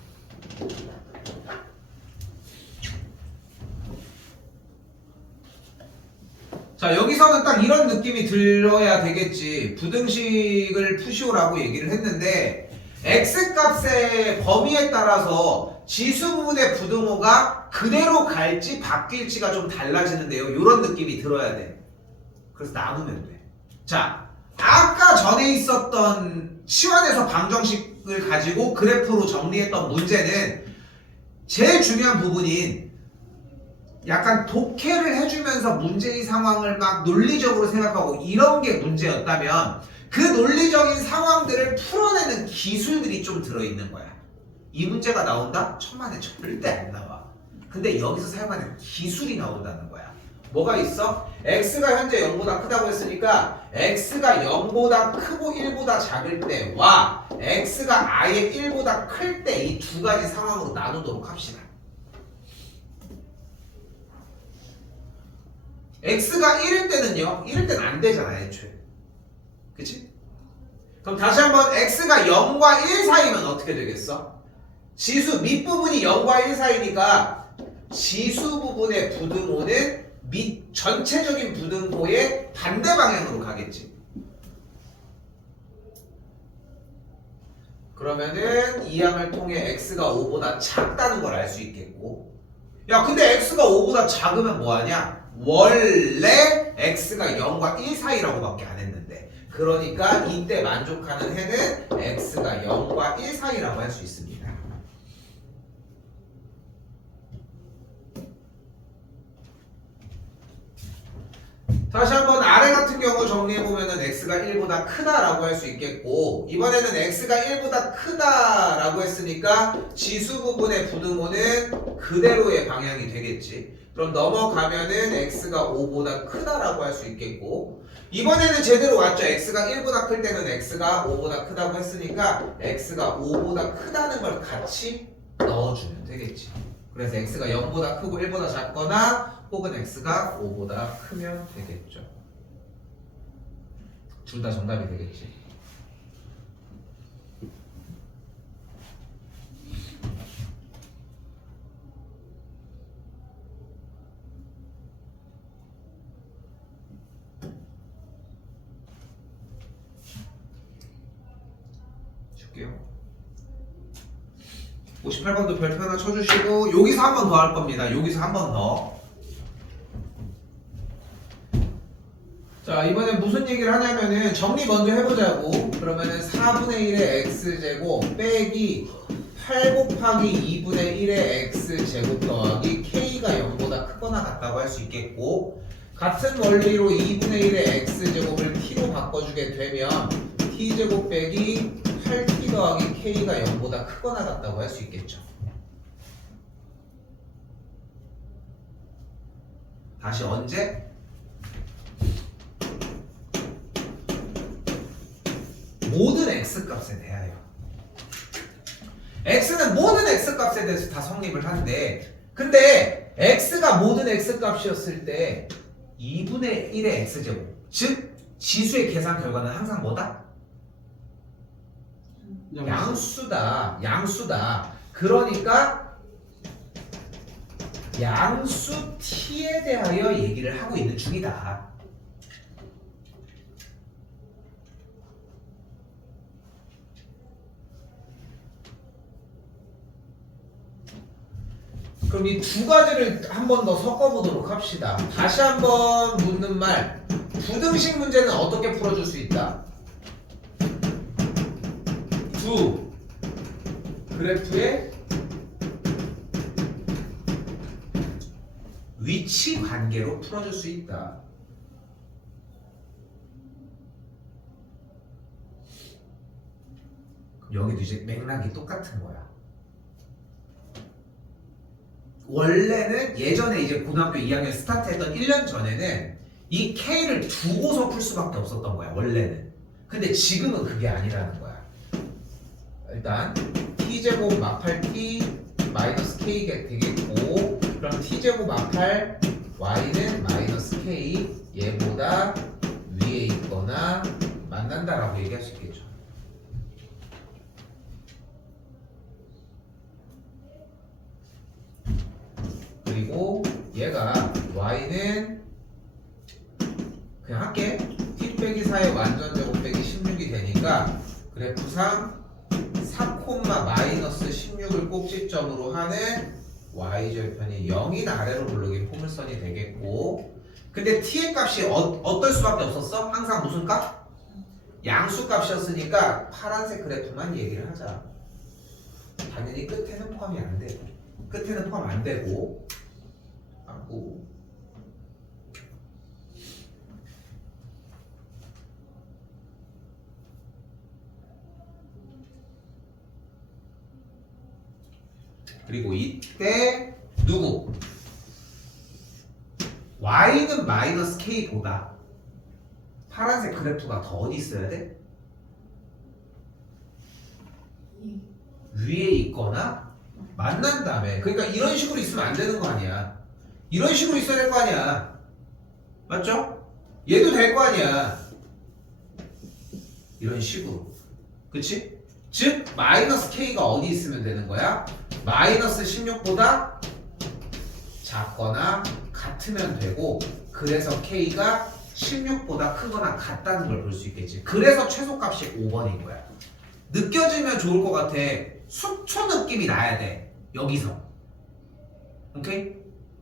자, 여기서는 딱 이런 느낌이 들어야 되겠지. 부등식을 푸시오라고 얘기를 했는데 x값의 범위에 따라서 지수 부분의 부등호가 그대로 갈지 바뀔지가 좀 달라지는데요. 이런 느낌이 들어야 돼. 그래서 나누면 돼. 자, 아까 전에 있었던 치환해서 방정식을 가지고 그래프로 정리했던 문제는 제일 중요한 부분인 약간 독해를 해주면서 문제의 상황을 막 논리적으로 생각하고 이런 게 문제였다면 그 논리적인 상황들을 풀어내는 기술들이 좀 들어있는 거야. 이 문제가 나온다? 천만에 절대 안 나와. 근데 여기서 사용하는 기술이 나온다는 거야. 뭐가 있어? x가 현재 0보다 크다고 했으니까 x가 0보다 크고 1보다 작을 때와 x가 아예 1보다 클 때 이 두 가지 상황으로 나누도록 합시다. x가 1일 때는요. 1일 때는 안 되잖아 애초에. 그치? 그럼 다시 한번 x가 0과 1 사이면 어떻게 되겠어? 지수 밑부분이 0과 1 사이니까 지수 부분의 부등호는 밑 전체적인 부등호의 반대 방향으로 가겠지. 그러면은 이 항을 통해 x가 5보다 작다는 걸 알 수 있겠고, 야 근데 x가 5보다 작으면 뭐하냐? 원래 x가 0과 1 사이라고 밖에 안 했는데, 그러니까 이때 만족하는 해는 x가 0과 1 사이라고 할 수 있습니다. 다시 한번 아래 같은 경우 정리해보면은 x가 1보다 크다라고 할 수 있겠고, 이번에는 x가 1보다 크다라고 했으니까 지수 부분의 부등호는 그대로의 방향이 되겠지. 그럼 넘어가면은 x가 5보다 크다라고 할 수 있겠고, 이번에는 제대로 왔죠. x가 1보다 클 때는 x가 5보다 크다고 했으니까 x가 5보다 크다는 걸 같이 넣어주면 되겠지. 그래서 x가 0보다 크고 1보다 작거나 혹은 x가 5보다 크면 되겠죠. 둘 다 정답이 되겠지. 줄게요. 58번도 별표 하나 쳐주시고, 여기서 한 번 더 할 겁니다. 여기서 한 번 더. 자, 이번엔 무슨 얘기를 하냐면은 정리 먼저 해보자고. 그러면은 4분의 1의 x제곱 빼기 8 곱하기 2분의 1의 x제곱 더하기 k가 0보다 크거나 같다고 할 수 있겠고, 같은 원리로 2분의 1의 x제곱을 t로 바꿔주게 되면 t제곱 빼기 8t 더하기 k가 0보다 크거나 같다고 할 수 있겠죠. 다시 언제? 모든 x값에 대하여. x는 모든 x값에 대해서 다 성립을 한대. 근데 x가 모든 x값이었을 때 2분의 1의 x제곱, 즉 지수의 계산 결과는 항상 뭐다? 양수다. 양수다. 그러니까 양수 t에 대하여 얘기를 하고 있는 중이다. 그럼 이 두 가지를 한 번 더 섞어보도록 합시다. 다시 한번 묻는 말, 부등식 문제는 어떻게 풀어줄 수 있다? 두 그래프의 위치 관계로 풀어줄 수 있다. 여기도 이제 맥락이 똑같은 거야. 원래는 예전에 이제 고등학교 2학년 스타트했던 1년 전에는 이 K를 두고서 풀 수밖에 없었던 거야, 원래는. 근데 지금은 그게 아니라는 거야. 일단 T제곱 마팔 T 마이너스 K가 되겠고, 그럼 T제곱 마팔 Y는 마이너스 K, 얘보다 위에 있거나 만난다라고 얘기할 수 있겠죠. 그리고 얘가 y는 그냥 할게. t 빼기 4의 완전제곱 빼기 16이 되니까 그래프상 4, 마이너스 16을 꼭지점으로 하는 y절편이 0인 아래로 오르긴 포물선이 되겠고, 근데 t의 값이 어떨 수밖에 없었어? 항상 무슨 값? 양수 값이었으니까 파란색 그래프만 얘기를 하자. 당연히 끝에는 포함이 안 되고, 끝에는 포함 안 되고, 하고. 그리고 이때 누구? y는 마이너스 k보다 파란색 그래프가 더 어디 있어야 돼? 위에 있거나 만난 다음에. 그러니까 이런 식으로 있으면 안 되는 거 아니야. 이런 식으로 있어야 될 거 아니야. 맞죠? 얘도 될 거 아니야. 이런 식으로. 그치? 즉 마이너스 k가 어디 있으면 되는 거야? 마이너스 16보다 작거나 같으면 되고, 그래서 k가 16보다 크거나 같다는 걸 볼 수 있겠지. 그래서 최소값이 5번인 거야. 느껴지면 좋을 것 같아. 수초 느낌이 나야 돼. 여기서. 오케이?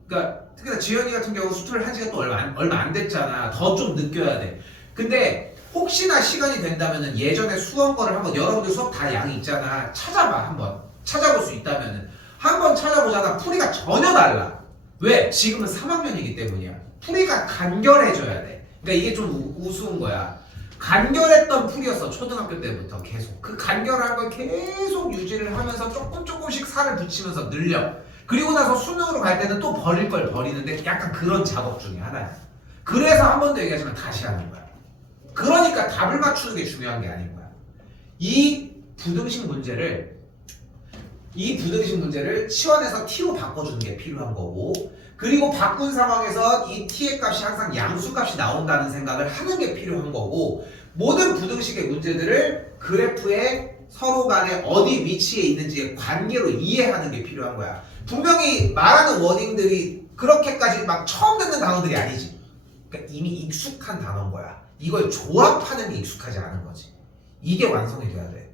그러니까 특히나 지현이 같은 경우 수초를 한 지가 또 얼마 안 됐잖아. 더 좀 느껴야 돼. 근데 혹시나 시간이 된다면은 예전에 수험 거를 한번, 여러분들 수업 다 양이 있잖아. 찾아봐. 한번 찾아볼 수 있다면은 한번 찾아보잖아. 풀이가 전혀 달라. 왜? 지금은 3학년이기 때문이야. 풀이가 간결해져야 돼. 그러니까 이게 좀 우스운 거야. 간결했던 풀이었어. 초등학교 때부터 계속 그 간결한 걸 계속 유지를 하면서 조금씩 살을 붙이면서 늘려. 그리고 나서 수능으로 갈 때는 또 버릴 걸 버리는데 약간 그런 작업 중에 하나야. 그래서 한 번 더 얘기하지만 다시 하는 거야. 그러니까 답을 맞추는 게 중요한 게 아닌 거야. 이 부등식 문제를 치환해서 t로 바꿔주는 게 필요한 거고, 그리고 바꾼 상황에서 이 t의 값이 항상 양수 값이 나온다는 생각을 하는 게 필요한 거고, 모든 부등식의 문제들을 그래프에 서로 간에 어디 위치에 있는지의 관계로 이해하는 게 필요한 거야. 분명히 말하는 워딩들이 그렇게까지 막 처음 듣는 단어들이 아니지. 그러니까 이미 익숙한 단어인 거야. 이걸 조합하는 게 익숙하지 않은 거지. 이게 완성이 돼야 돼.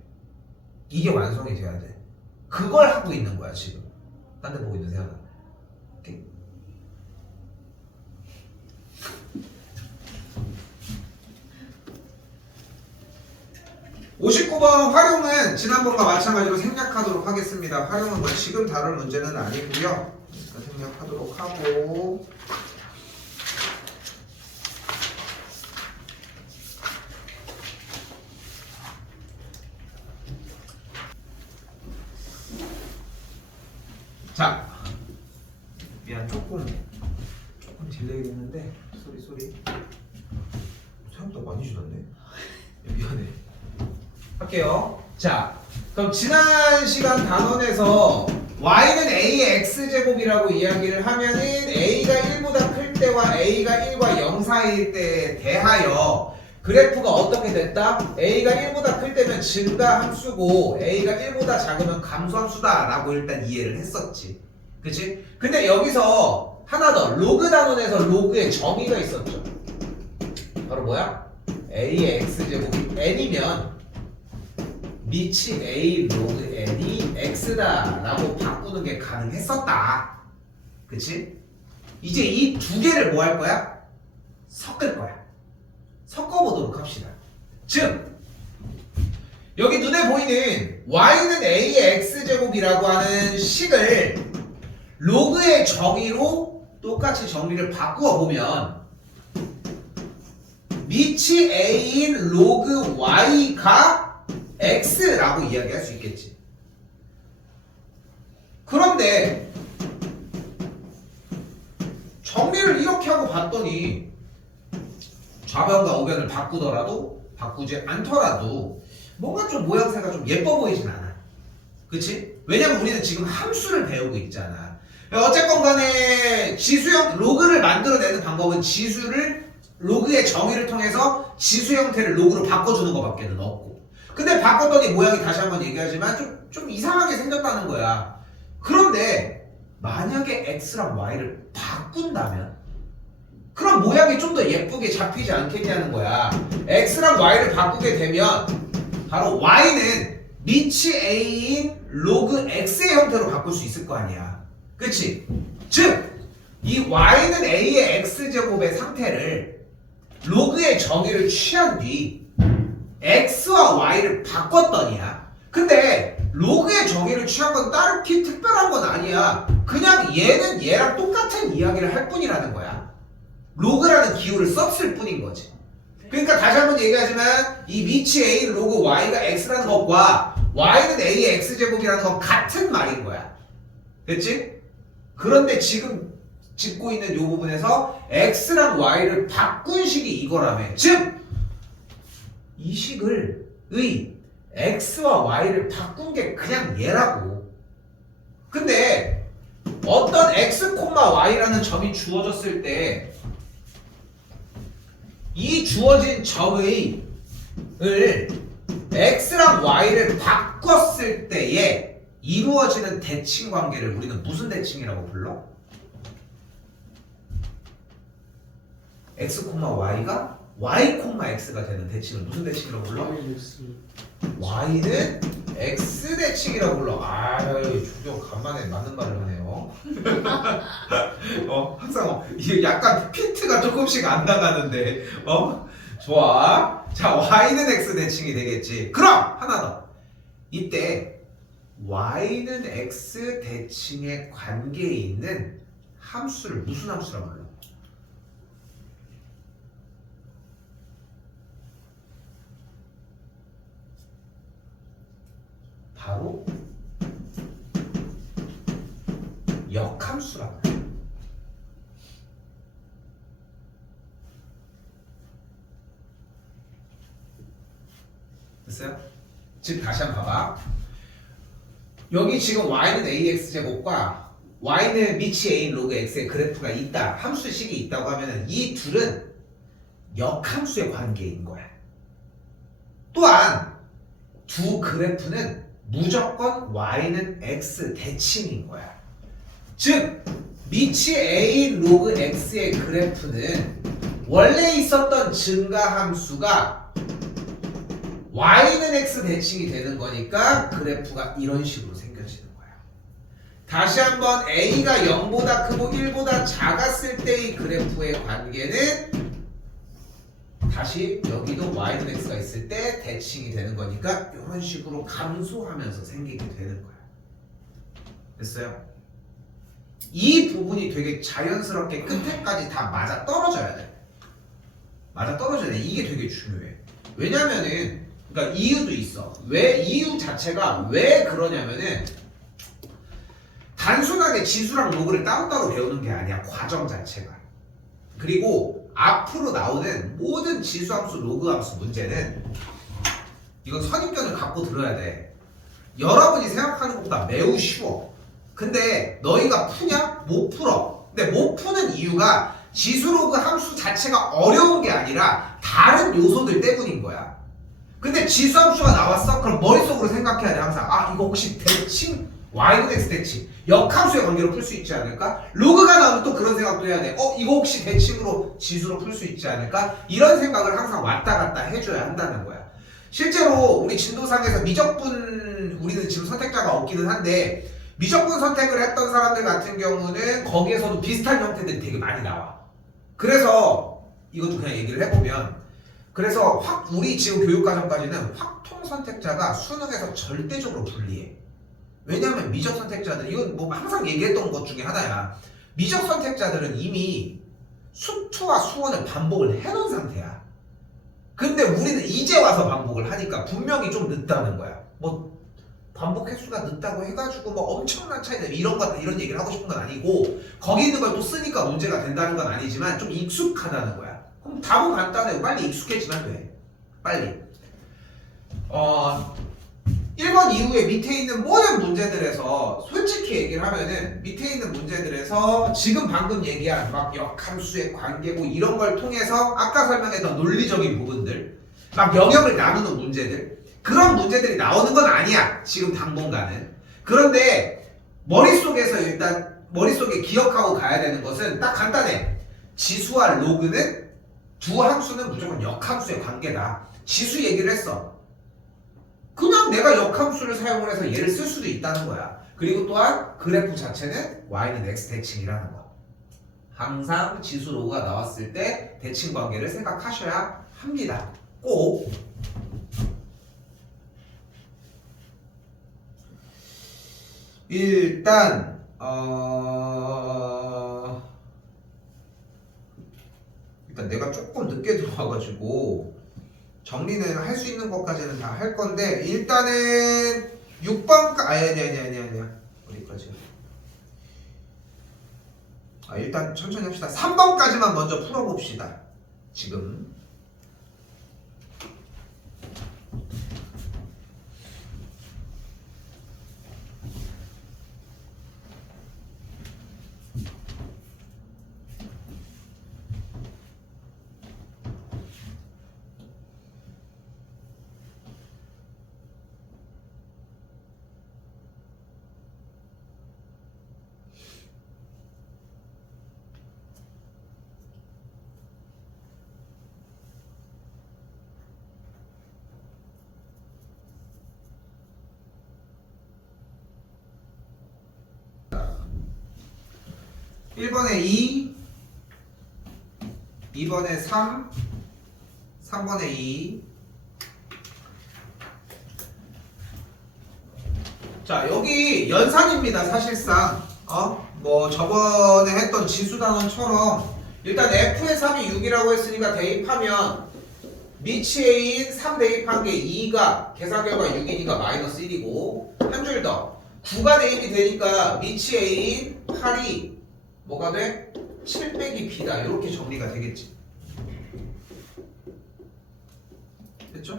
이게 완성이 돼야 돼. 그걸 하고 있는 거야 지금. 딴 데 보고 있는 세연아. 오케이? (59번) 활용은 지난번과 마찬가지로 생략하도록 하겠습니다. 활용은 뭐 지금 다룰 문제는 아니고요. 생략하도록 하고, 자, 미안, 조금 딜레이 됐는데 소리 생각보다 많이 주던데. 미안해. 할게요. 자, 그럼 지난 시간 단원에서 y는 a의 x제곱이라고 이야기를 하면은 a가 1보다 클 때와 a가 1과 0 사이일 때에 대하여 그래프가 어떻게 됐다? a가 1보다 클 때면 증가함수고 a가 1보다 작으면 감소함수다 라고 일단 이해를 했었지. 그치? 근데 여기서 하나 더, 로그 단원에서 로그의 정의가 있었죠. 바로 뭐야? a의 x제곱이 n이면 미친 a 로그 n이 x다 라고 바꾸는 게 가능했었다. 그치? 이제 이 두 개를 뭐 할 거야? 섞을 거야. 섞어보도록 합시다. 즉 여기 눈에 보이는 y는 a의 x제곱이라고 하는 식을 로그의 정의로 똑같이 정리를 바꾸어 보면 미치 a인 로그 y가 x라고 이야기할 수 있겠지. 그런데 정리를 이렇게 하고 봤더니 좌변과 우변을 바꾸지 않더라도 뭔가 좀 모양새가 좀 예뻐 보이진 않아. 그치? 왜냐면 우리는 지금 함수를 배우고 있잖아. 어쨌건 간에 지수형 로그를 만들어내는 방법은 지수를 로그의 정의를 통해서 지수 형태를 로그로 바꿔주는 것밖에는 없고, 근데 바꿨더니 모양이 다시 한번 얘기하지만 좀 이상하게 생겼다는 거야. 그런데 만약에 x랑 y를 바꾼다면 그럼 모양이 좀 더 예쁘게 잡히지 않겠냐는 거야. x랑 y를 바꾸게 되면 바로 y는 미치 a인 로그 x의 형태로 바꿀 수 있을 거 아니야. 그치? 즉, 이 y는 a의 x제곱의 상태를 로그의 정의를 취한 뒤 x와 y를 바꿨더니야. 근데 로그의 정의를 취한 건 따르게 특별한 건 아니야. 그냥 얘는 얘랑 똑같은 이야기를 할 뿐이라는 거야. 로그라는 기호를 썼을 뿐인 거지. 그러니까 다시 한번 얘기하지만 이 미치 a 로그 y가 x라는 것과 y는 a의 x제곱이라는 건 같은 말인 거야. 됐지? 그런데 지금 짚고 있는 이 부분에서 x랑 y를 바꾼 식이 이거라며. 즉, 이 식을 x와 y를 바꾼 게 그냥 얘라고. 근데 어떤 x, y라는 점이 주어졌을 때 이 주어진 점을 x랑 y를 바꿨을 때에 이루어지는 대칭 관계를 우리는 무슨 대칭이라고 불러? x, y가 y, x가 되는 대칭을 무슨 대칭이라고 불러? y는 x 대칭이라고 불러. 아유, 조교 간만에 맞는 말을 하네요. 항상 이게 약간 핀트가 조금씩 안 나가는데, 좋아. 자, y는 x 대칭이 되겠지. 그럼 하나 더. 이때 y는 x 대칭의 관계에 있는 함수를 무슨 함수라고 불러? 바로 역함수라고 해요. 됐어요? 즉 다시 한번 봐봐. 여기 지금 y는 ax제곱과 y는 미치 a인 로그 x의 그래프가 있다. 함수식이 있다고 하면은 이 둘은 역함수의 관계인 거야. 또한 두 그래프는 무조건 y는 x 대칭인 거야. 즉 미치 a 로그 x의 그래프는 원래 있었던 증가함수가 y는 x 대칭이 되는 거니까 그래프가 이런 식으로 생겨지는 거야. 다시 한번 a가 0보다 크고 1보다 작았을 때의 그래프의 관계는 다시 여기도 y는 x가 있을 때 대칭이 되는 거니까 이런 식으로 감소하면서 생기게 되는 거야. 됐어요? 이 부분이 되게 자연스럽게 끝에까지 다 맞아 떨어져야 돼. 맞아 떨어져야 돼. 이게 되게 중요해. 왜냐면은 그러니까 이유도 있어. 왜 이유 자체가 왜 그러냐면은 단순하게 지수랑 로그를 따로따로 배우는 게 아니야. 과정 자체가. 그리고 앞으로 나오는 모든 지수함수, 로그함수 문제는 이건 선입견을 갖고 들어야 돼. 여러분이 생각하는 것보다 매우 쉬워. 근데 너희가 푸냐? 못 풀어. 근데 못 푸는 이유가 지수, 로그 함수 자체가 어려운 게 아니라 다른 요소들 때문인 거야. 근데 지수함수가 나왔어? 그럼 머릿속으로 생각해야 돼. 항상 이거 혹시 대칭? y는 x 대칭 역함수의 관계로 풀 수 있지 않을까? 로그가 나오면 또 그런 생각도 해야 돼. 이거 혹시 대칭으로 지수로 풀 수 있지 않을까? 이런 생각을 항상 왔다 갔다 해줘야 한다는 거야. 실제로 우리 진도상에서 미적분 우리는 지금 선택자가 없기는 한데 미적분 선택을 했던 사람들 같은 경우는 거기에서도 비슷한 형태들이 되게 많이 나와. 그래서 이것도 그냥 얘기를 해보면 그래서 우리 지금 교육과정까지는 확통 선택자가 수능에서 절대적으로 불리해. 왜냐하면 미적 선택자들 이건 뭐 항상 얘기했던 것 중에 하나야. 미적 선택자들은 이미 수투와 수원을 반복을 해놓은 상태야. 근데 우리는 이제 와서 반복을 하니까 분명히 좀 늦다는 거야. 뭐 반복 횟수가 늦다고 해가지고 뭐 엄청난 차이나 이런 얘기를 하고 싶은 건 아니고 거기 있는 걸 또 쓰니까 문제가 된다는 건 아니지만 좀 익숙하다는 거야. 그럼 답은 간단해. 빨리 익숙해지면 돼. 빨리. 1번 이후에 밑에 있는 모든 문제들에서 솔직히 얘기를 하면은 밑에 있는 문제들에서 지금 방금 얘기한 막 역함수의 관계고 이런 걸 통해서 아까 설명했던 논리적인 부분들 막 영역을 나누는 문제들 그런 문제들이 나오는 건 아니야. 지금 당분간은. 그런데 머릿속에서 일단 머릿속에 기억하고 가야 되는 것은 딱 간단해. 지수와 로그는 두 함수는 무조건 역함수의 관계다. 지수 얘기를 했어. 그냥 내가 역함수를 사용을 해서 얘를 쓸 수도 있다는 거야. 그리고 또한 그래프 자체는 y는 x 대칭이라는 거. 항상 지수 로그가 나왔을 때 대칭 관계를 생각하셔야 합니다. 꼭. 일단 일단 내가 조금 늦게 들어와가지고 정리는 할 수 있는 것까지는 다 할 건데 일단은 6번까지 아니야 어디까지야? 일단 천천히 합시다. 3번까지만 먼저 풀어봅시다. 지금 1번에 2, 2번에 3, 3번에 2. 자, 여기 연산입니다. 사실상 뭐 저번에 했던 지수단원처럼 일단 f의 3이 6이라고 했으니까 대입하면 미치 a인 3 대입한 게 2가 계산 결과 6이니까 마이너스 1이고 한 줄 더 9가 대입이 되니까 미치 a인 8이 뭐가 돼? 7 빼기 b다. 이렇게 정리가 되겠지. 됐죠?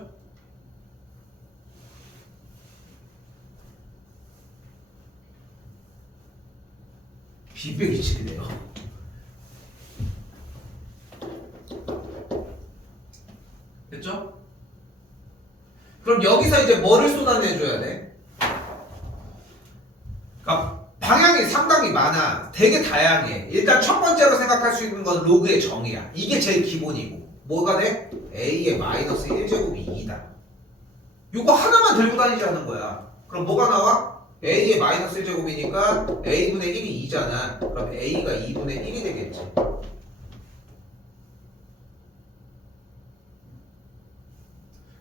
b 빼기 7이네요. 됐죠? 그럼 여기서 이제 뭐를 쏟아내줘야 돼? 그러니까 방향이 상당히 많아. 되게 다양해. 일단 첫 번째로 생각할 수 있는 건 로그의 정의야. 이게 제일 기본이고. 뭐가 돼? a의 마이너스 1제곱이 2다. 이거 하나만 들고 다니자는 거야. 그럼 뭐가 나와? a의 마이너스 1제곱이니까 a분의 1이 2잖아. 그럼 a가 2분의 1이 되겠지.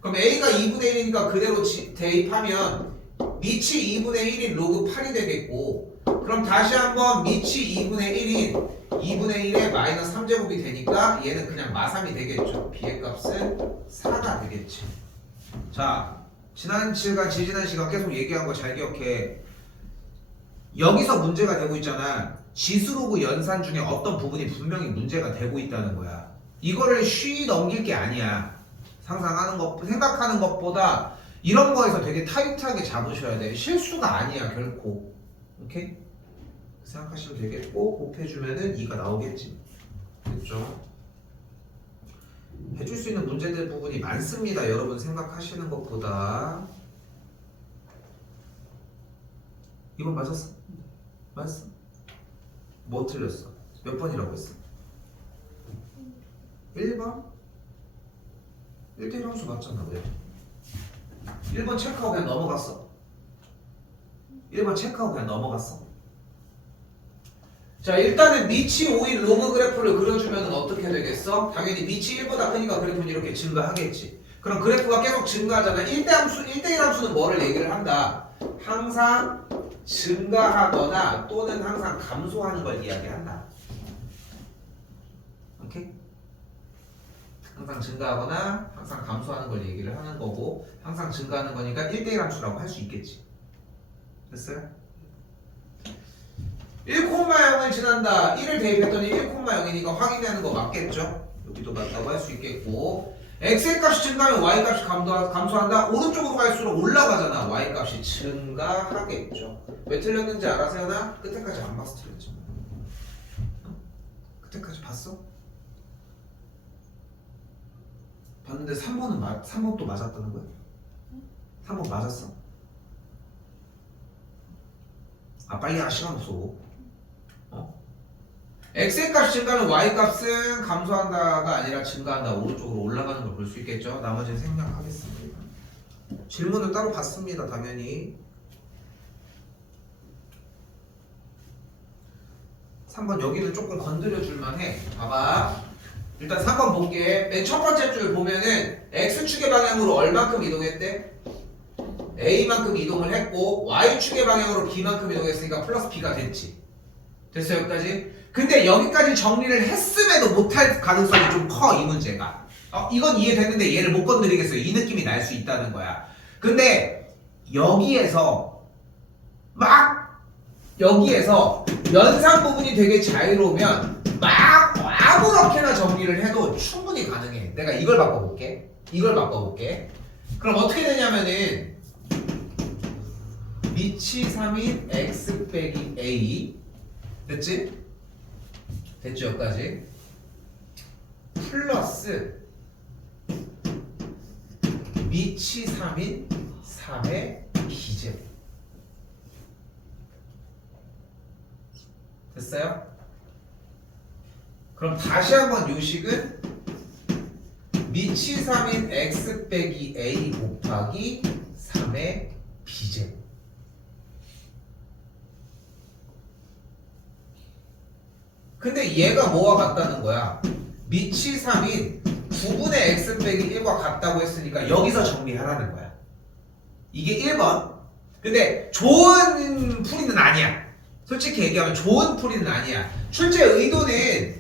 그럼 a가 2분의 1이니까 그대로 대입하면 미치 2분의 1인 로그 8이 되겠고, 그럼 다시 한번 미치 2분의 1인 2분의 1에 마이너스 3제곱이 되니까 얘는 그냥 마삼이 되겠죠. b의 값은 4가 되겠지. 자, 지난 시간, 지지난 시간 계속 얘기한 거 잘 기억해. 여기서 문제가 되고 있잖아. 지수로그 연산 중에 어떤 부분이 분명히 문제가 되고 있다는 거야. 이거를 쉬 넘길 게 아니야. 상상하는 것, 생각하는 것보다 이런 거에서 되게 타이트하게 잡으셔야 돼. 실수가 아니야, 결코. 오케이? 생각하시면 되겠고, 곱해주면은 2가 나오겠지. 됐죠? 해줄 수 있는 문제들 부분이 많습니다. 여러분 생각하시는 것보다. 2번 맞았어? 맞았어? 뭐 틀렸어? 몇 번이라고 했어? 1번? 1대1 함수 맞잖아. 왜? 1번 체크하고 그냥 넘어갔어. 1번 체크하고 그냥 넘어갔어. 자, 일단은 미치 5인 로그 그래프를 그려주면 어떻게 되겠어? 당연히 미치 1보다 크니까 그래프는 이렇게 증가하겠지. 그럼 그래프가 계속 증가하잖아. 1대1 함수는 뭐를 얘기를 한다? 항상 증가하거나 또는 항상 감소하는 걸 이야기한다. 오케이? 항상 증가하거나 항상 감소하는 걸 얘기를 하는 거고, 항상 증가하는 거니까 1대1 함수라고 할 수 있겠지. 됐어요? 1,0을 지난다. 1을 대입했더니 1,0이니까 확인하는 거 맞겠죠? 여기도 맞다고 할 수 있겠고, x의 값이 증가하면 y 값이 감소한다. 오른쪽으로 갈수록 올라가잖아. y 값이 증가하겠죠. 왜 틀렸는지 알아, 세연아? 끝에까지 안 봐서 틀렸죠. 끝에까지 봤어? 봤는데 3번 또 맞았다는 거야? 3번 맞았어? 빨리 시간 없어. x의 값이 증가하면 y 값은 감소한다가 아니라 증가한다. 오른쪽으로 올라가는 걸 볼 수 있겠죠. 나머지는 생략하겠습니다. 질문을 따로 받습니다. 당연히. 3번 여기는 조금 건드려 줄만 해. 봐봐. 일단 3번 볼게. 맨 첫 번째 줄 보면은 x축의 방향으로 얼만큼 이동했대? a만큼 이동을 했고 y축의 방향으로 b만큼 이동했으니까 플러스 b가 됐지. 됐어요 여기까지? 근데 여기까지 정리를 했음에도 못할 가능성이 좀 커 이 문제가. 이건 이해됐는데 얘를 못 건드리겠어요. 이 느낌이 날 수 있다는 거야. 근데 여기에서 연산 부분이 되게 자유로우면 막 아무렇게나 정리를 해도 충분히 가능해. 내가 이걸 바꿔볼게. 그럼 어떻게 되냐면은 미치 3인 x 빼기 a 됐지? 됐죠 여기까지? 플러스 미치 3인 3의 b제곱 됐어요? 그럼 다시 한번 요식은 미치 3인 x 빼기 a 곱하기 3의 b제곱 근데 얘가 뭐와 같다는 거야? 미치 3인 9분의 x 빼기 1과 같다고 했으니까 여기서 정리하라는 거야. 이게 1번. 근데 좋은 풀이는 아니야. 솔직히 얘기하면 좋은 풀이는 아니야. 출제 의도는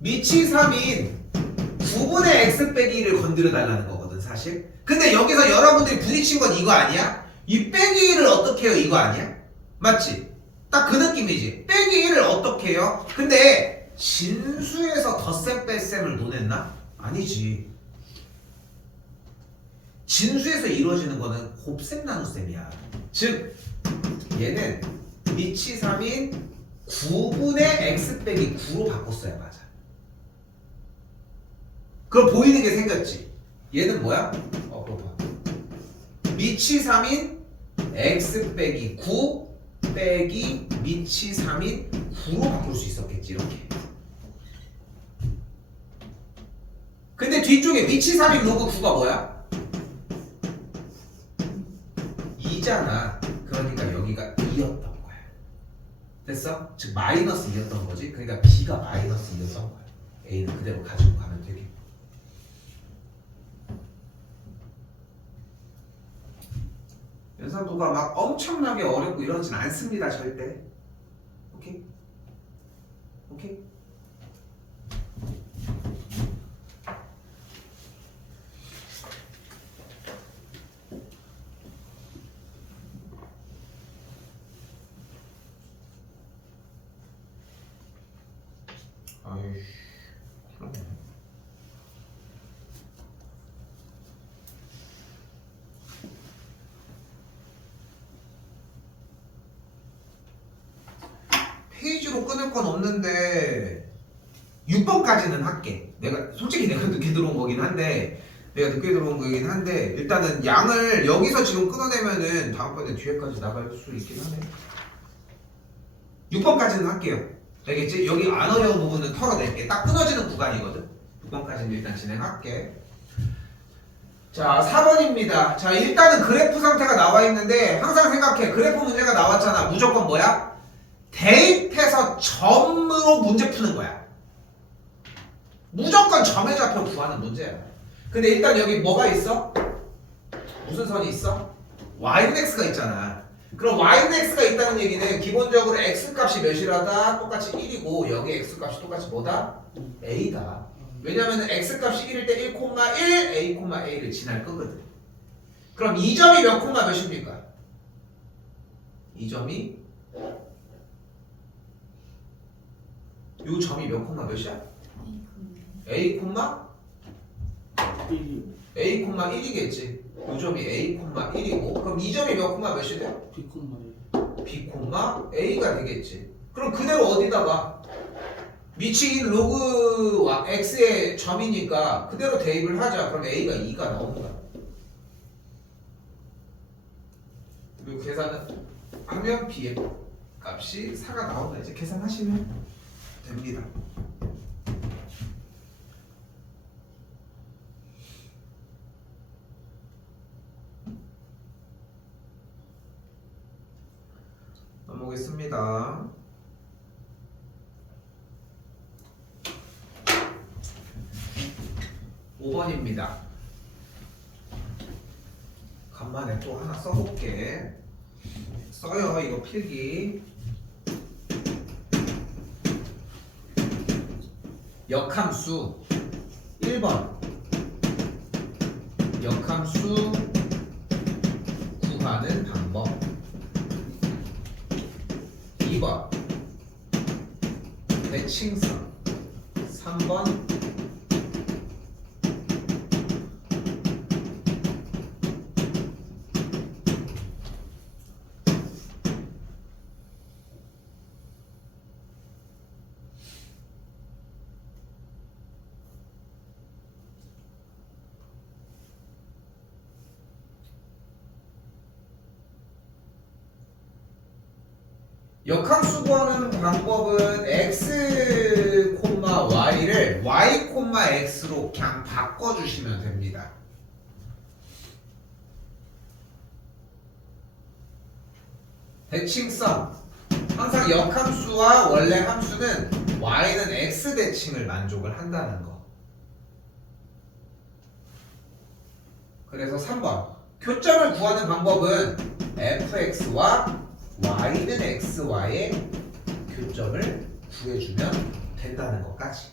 미치 3인 9분의 x 빼기 1을 건드려 달라는 거거든 사실. 근데 여기서 여러분들이 부딪힌 건 이거 아니야? 이 빼기 1을 어떻게 해요 이거 아니야? 맞지? 딱 그 느낌이지. 빼기 1을 어떻게 해요? 근데 진수에서 덧셈 뺄셈을 논했나? 아니지. 진수에서 이루어지는 거는 곱셈 나눗셈이야. 즉 얘는 미치 3인 9분의 x 빼기 9로 바꿨어야 맞아. 그럼 보이는 게 생겼지. 얘는 뭐야? 그거 봐. 미치 3인 x 빼기 9 빼기 미치 3인 9로 바꿀 수 있었겠지 이렇게. 근데 뒤쪽에 미치 3인 로그 9가 뭐야? 2잖아. 그러니까 여기가 2였던 거야. 됐어? 즉 마이너스 2였던 거지. 그러니까 b가 마이너스 2였던 거야. a는 그대로 가지고 가면 되게. 연산도가 막 엄청나게 어렵고 이러진 않습니다 절대. 오케이? 오케이? 아이씨 그러네. 페이지로 끊을 건 없는데 6번까지는 할게. 솔직히 내가 늦게 들어온 거긴 한데 일단은 양을 여기서 지금 끊어내면은 다음번에 뒤에까지 나갈 수 있긴 하네. 6번까지는 할게요. 알겠지? 여기 안 어려운 부분은 털어낼게. 딱 끊어지는 구간이거든. 6번까지는 일단 진행할게. 자 4번입니다. 자 일단은 그래프 상태가 나와 있는데 항상 생각해. 그래프 문제가 나왔잖아. 무조건 뭐야? 대입해서 점으로 문제 푸는 거야. 무조건 점의 좌표 구하는 문제야. 근데 일단 여기 뭐가 있어? 무슨 선이 있어? yx가 있잖아. 그럼 yx가 있다는 얘기는 기본적으로 x값이 몇이라다? 똑같이 1이고 여기 x값이 똑같이 뭐다? a다. 왜냐면 x값이 1일 때 1,1 a,a를 지날 거거든. 그럼 이 점이 몇 콤마 몇입니까? 이 점이 요 점이 몇 콤마 몇이야? a 콤마 1이겠지. 요 점이 a 콤마 1이고 그럼 이 점이 몇 콤마 몇이 돼요? b 콤마 a가 되겠지. 그럼 그대로 어디다가 미치인 로그 x의 점이니까 그대로 대입을 하자. 그럼 a가 2가 나오는 거야. 그리고 계산은 하면 b의 값이 4가 나온다. 이제 계산하시면 됩니다. 넘어오겠습니다. (5번입니다) 간만에 또 하나 써볼게. 써요. 이거 필기. 역함수 1번 역함수 구하는 방법. 2번 대칭성. 3번 역함수 구하는 방법은 x, y를 y, x로 그냥 바꿔주시면 됩니다. 대칭성. 항상 역함수와 원래 함수는 y는 x 대칭을 만족을 한다는 거. 그래서 3번 교점을 구하는 방법은 fx와 y는 xy의 교점을 구해주면 된다는 것까지.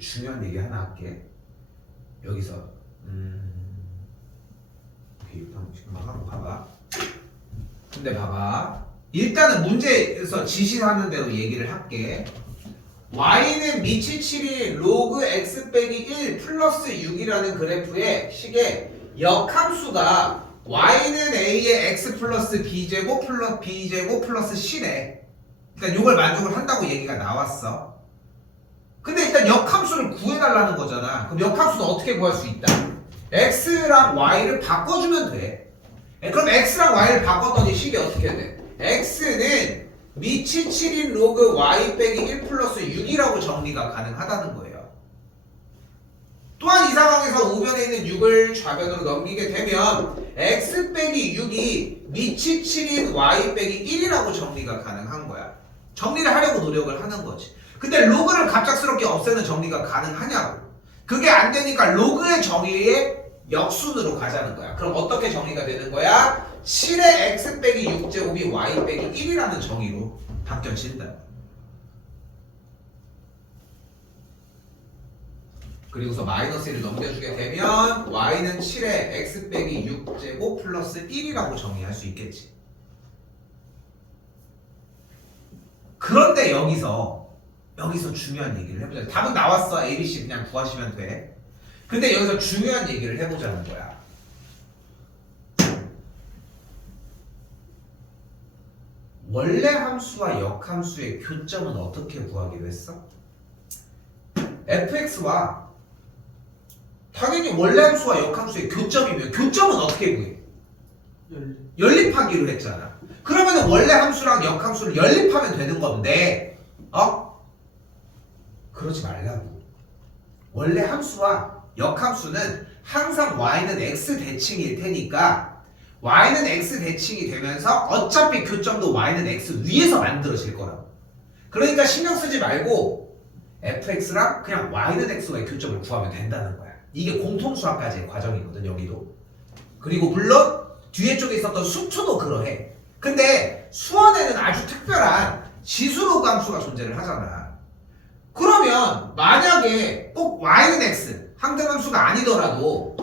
중요한 얘기 하나 할게. 여기서 일단 지금 하고 봐봐. 근데 봐봐. 일단은 문제에서 지시하는 대로 얘기를 할게. y는 미치칠이 로그 x 빼기 1 플러스 6이라는 그래프의 식의 역함수가 y는 a의 x 플러스 b제곱 플러스 b제곱 플러스 c래. 그러니까 이걸 만족을 한다고 얘기가 나왔어. 근데 일단 역함수를 구해달라는 거잖아. 그럼 역함수는 어떻게 구할 수 있다? x랑 y를 바꿔주면 돼. 그럼 x랑 y를 바꿨더니 식이 어떻게 돼? x는 미치칠인 로그 y 빼기 1 플러스 6이라고 정리가 가능하다는 거예요. 또한 이 상황에서 우변에 있는 6을 좌변으로 넘기게 되면 x 빼기 6이 미치칠인 y 빼기 1이라고 정리가 가능한 거야. 정리를 하려고 노력을 하는 거지. 근데 로그를 갑작스럽게 없애는 정리가 가능하냐고. 그게 안 되니까 로그의 정의의 역순으로 가자는 거야. 그럼 어떻게 정리가 되는 거야? 7의 x 빼기 6제곱이 y 빼기 1이라는 정의로 바뀌어진다. 그리고서 마이너스 1을 넘겨주게 되면 y는 7의 x 빼기 6제곱 플러스 1이라고 정의할 수 있겠지. 그런데 여기서 중요한 얘기를 해보자. 답은 나왔어. A, B, C 그냥 구하시면 돼. 근데 여기서 중요한 얘기를 해보자는 거야. 원래 함수와 역함수의 교점은 어떻게 구하기로 했어? fx와 당연히 원래 함수와 역함수의 교점이면 교점은 어떻게 구해? 연립하기로 했잖아. 그러면 원래 함수랑 역함수를 연립하면 되는 건데 그러지 말라고. 원래 함수와 역함수는 항상 y는 x 대칭일 테니까 y는 x 대칭이 되면서 어차피 교점도 y는 x 위에서 만들어질 거라고. 그러니까 신경 쓰지 말고 fx랑 그냥 y는 x와의 교점을 구하면 된다는 거야. 이게 공통수학까지의 과정이거든. 여기도. 그리고 물론 뒤에 쪽에 있었던 수투도 그러해. 근데 수원에는 아주 특별한 지수로그 함수가 존재를 하잖아. 그러면 만약에 꼭 y는 x 항등함수가 아니더라도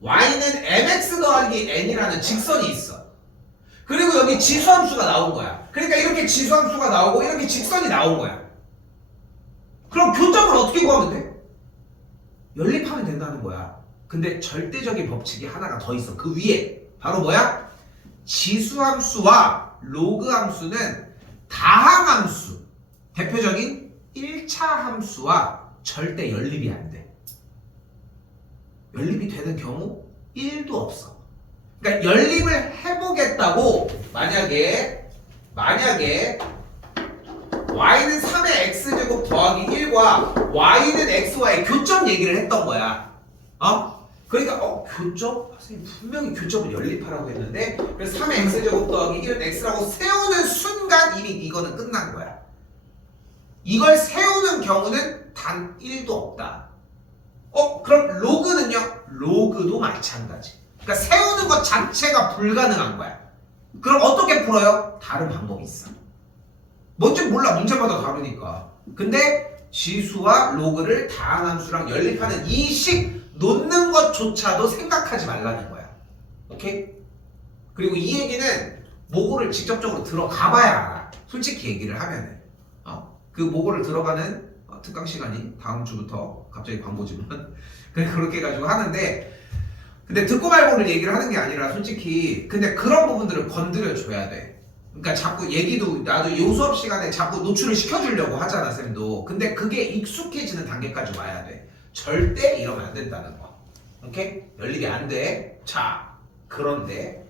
y는 mx 더하기 n이라는 직선이 있어. 그리고 여기 지수함수가 나온 거야. 그러니까 이렇게 지수함수가 나오고 이렇게 직선이 나온 거야. 그럼 교점을 어떻게 구하면 돼? 연립하면 된다는 거야. 근데 절대적인 법칙이 하나가 더 있어. 그 위에 바로 뭐야? 지수함수와 로그함수는 다항함수, 대표적인 1차 함수와 절대 연립이 안 돼. 연립이 되는 경우 1도 없어. 그러니까 연립을 해보겠다고 만약에 y는 3의 x제곱 더하기 1과 y는 x와의 교점 얘기를 했던 거야. 그러니까 교점? 선생님 분명히 교점을 연립하라고 했는데 그래서 3의 x제곱 더하기 1은 x라고 세우는 순간 이미 이거는 끝난 거야. 이걸 세우는 경우는 단 1도 없다. 그럼 로그는요? 로그도 마찬가지. 그러니까 세우는 것 자체가 불가능한 거야. 그럼 어떻게 풀어요? 다른 방법이 있어. 뭔지 몰라. 문제마다 다르니까. 근데 지수와 로그를 다항함수랑 연립하는 이 식 놓는 것조차도 생각하지 말라는 거야. 오케이? 그리고 이 얘기는 모고를 직접적으로 들어가 봐야 알아. 솔직히 얘기를 하면은. 그 모고를 들어가는 특강 시간이 다음 주부터 갑자기 광고지만 그렇게 해가지고 하는데 근데 듣고 말고를 얘기를 하는 게 아니라 솔직히 근데 그런 부분들을 건드려 줘야 돼. 그러니까 자꾸 얘기도 나도 요 수업 시간에 자꾸 노출을 시켜주려고 하잖아 쌤도. 근데 그게 익숙해지는 단계까지 와야 돼. 절대 이러면 안 된다는 거. 오케이? 연립이 안 돼. 자, 그런데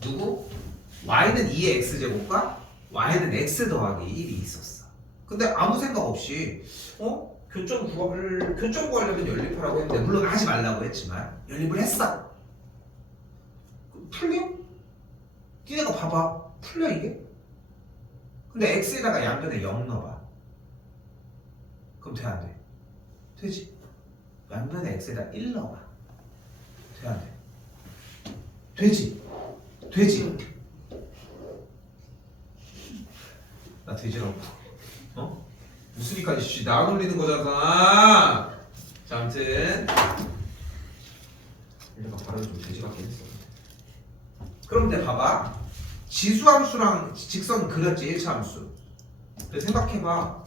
누구? y는 2의 x제곱과 y는 x 더하기 1이 있었어. 근데 아무 생각 없이 교점 구하려면 연립하라고 했는데 물론 하지 말라고 했지만 연립을 했어. 풀려? 니네가 봐봐. 풀려 이게? 근데 x에다가 양변에 0 넣어봐. 그럼 돼 안 돼? 되지. 양변에 x에다 1 넣어봐. 돼 안 돼? 되지. 나 돼지라고. 웃으니까 나 놀리는 거잖아. 자, 아무튼 내가 발음이 좀 돼지 같긴 했어. 그럼 이제 봐봐. 지수함수랑 직선 그렸지 1차 함수. 그래서 생각해봐.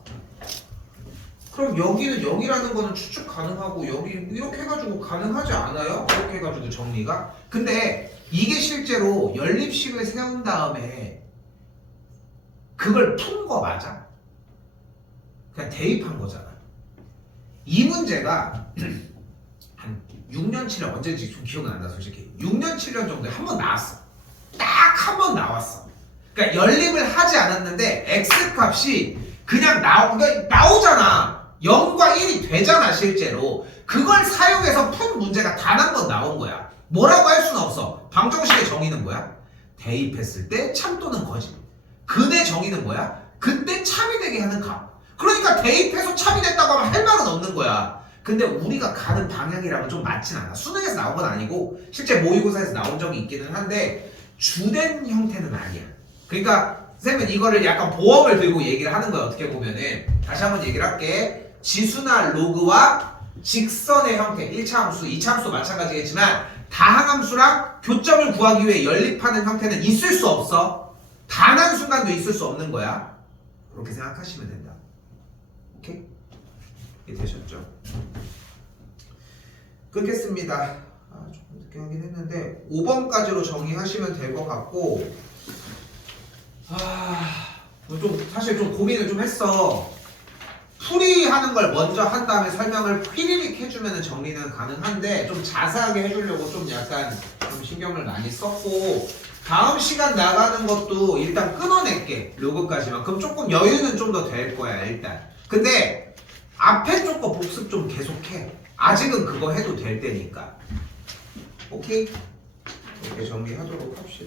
그럼 여기는 0이라는 거는 추측 가능하고 여기 이렇게 해가지고 가능하지 않아요? 이렇게 해가지고 정리가. 근데 이게 실제로 연립식을 세운 다음에 그걸 푼 거 맞아? 그냥 대입한 거잖아. 이 문제가 한 6년 7년 언제인지 좀 기억은 안 나 솔직히. 6년 7년 정도에 한 번 나왔어. 딱 한 번 나왔어. 그러니까 연립을 하지 않았는데 x값이 그냥 나오잖아. 0과 1이 되잖아 실제로. 그걸 사용해서 푼 문제가 단 한 번 나온 거야. 뭐라고 할 수는 없어. 방정식의 정의는 뭐야? 대입했을 때 참 또는 거짓. 근의 정의는 뭐야? 그때 참이 되게 하는 값. 그러니까 대입해서 참이 됐다고 하면 할 말은 없는 거야. 근데 우리가 가는 방향이랑은 좀 맞진 않아. 수능에서 나온 건 아니고 실제 모의고사에서 나온 적이 있기는 한데 주된 형태는 아니야. 그러니까 쌤은 이거를 약간 보험을 들고 얘기를 하는 거야. 어떻게 보면은 다시 한번 얘기를 할게. 지수나 로그와 직선의 형태 1차 함수, 2차 함수 마찬가지겠지만 다항함수랑 교점을 구하기 위해 연립하는 형태는 있을 수 없어. 단 한순간도 있을 수 없는 거야. 그렇게 생각하시면 된다. 오케이? 이해 되셨죠? 끊겠습니다. 조금 늦게 하긴 했는데 5번까지로 정리하시면 될 것 같고 사실 좀 고민을 좀 했어. 풀이하는 걸 먼저 한 다음에 설명을 휘리릭 해주면 정리는 가능한데 좀 자세하게 해주려고 좀 약간 좀 신경을 많이 썼고 다음 시간 나가는 것도 일단 끊어낼게. 로그까지만. 그럼 조금 여유는 좀 더 될 거야 일단. 근데 앞에 쪽 거 복습 좀 계속해. 아직은 그거 해도 될 때니까. 오케이? 이렇게 정리하도록 합시다.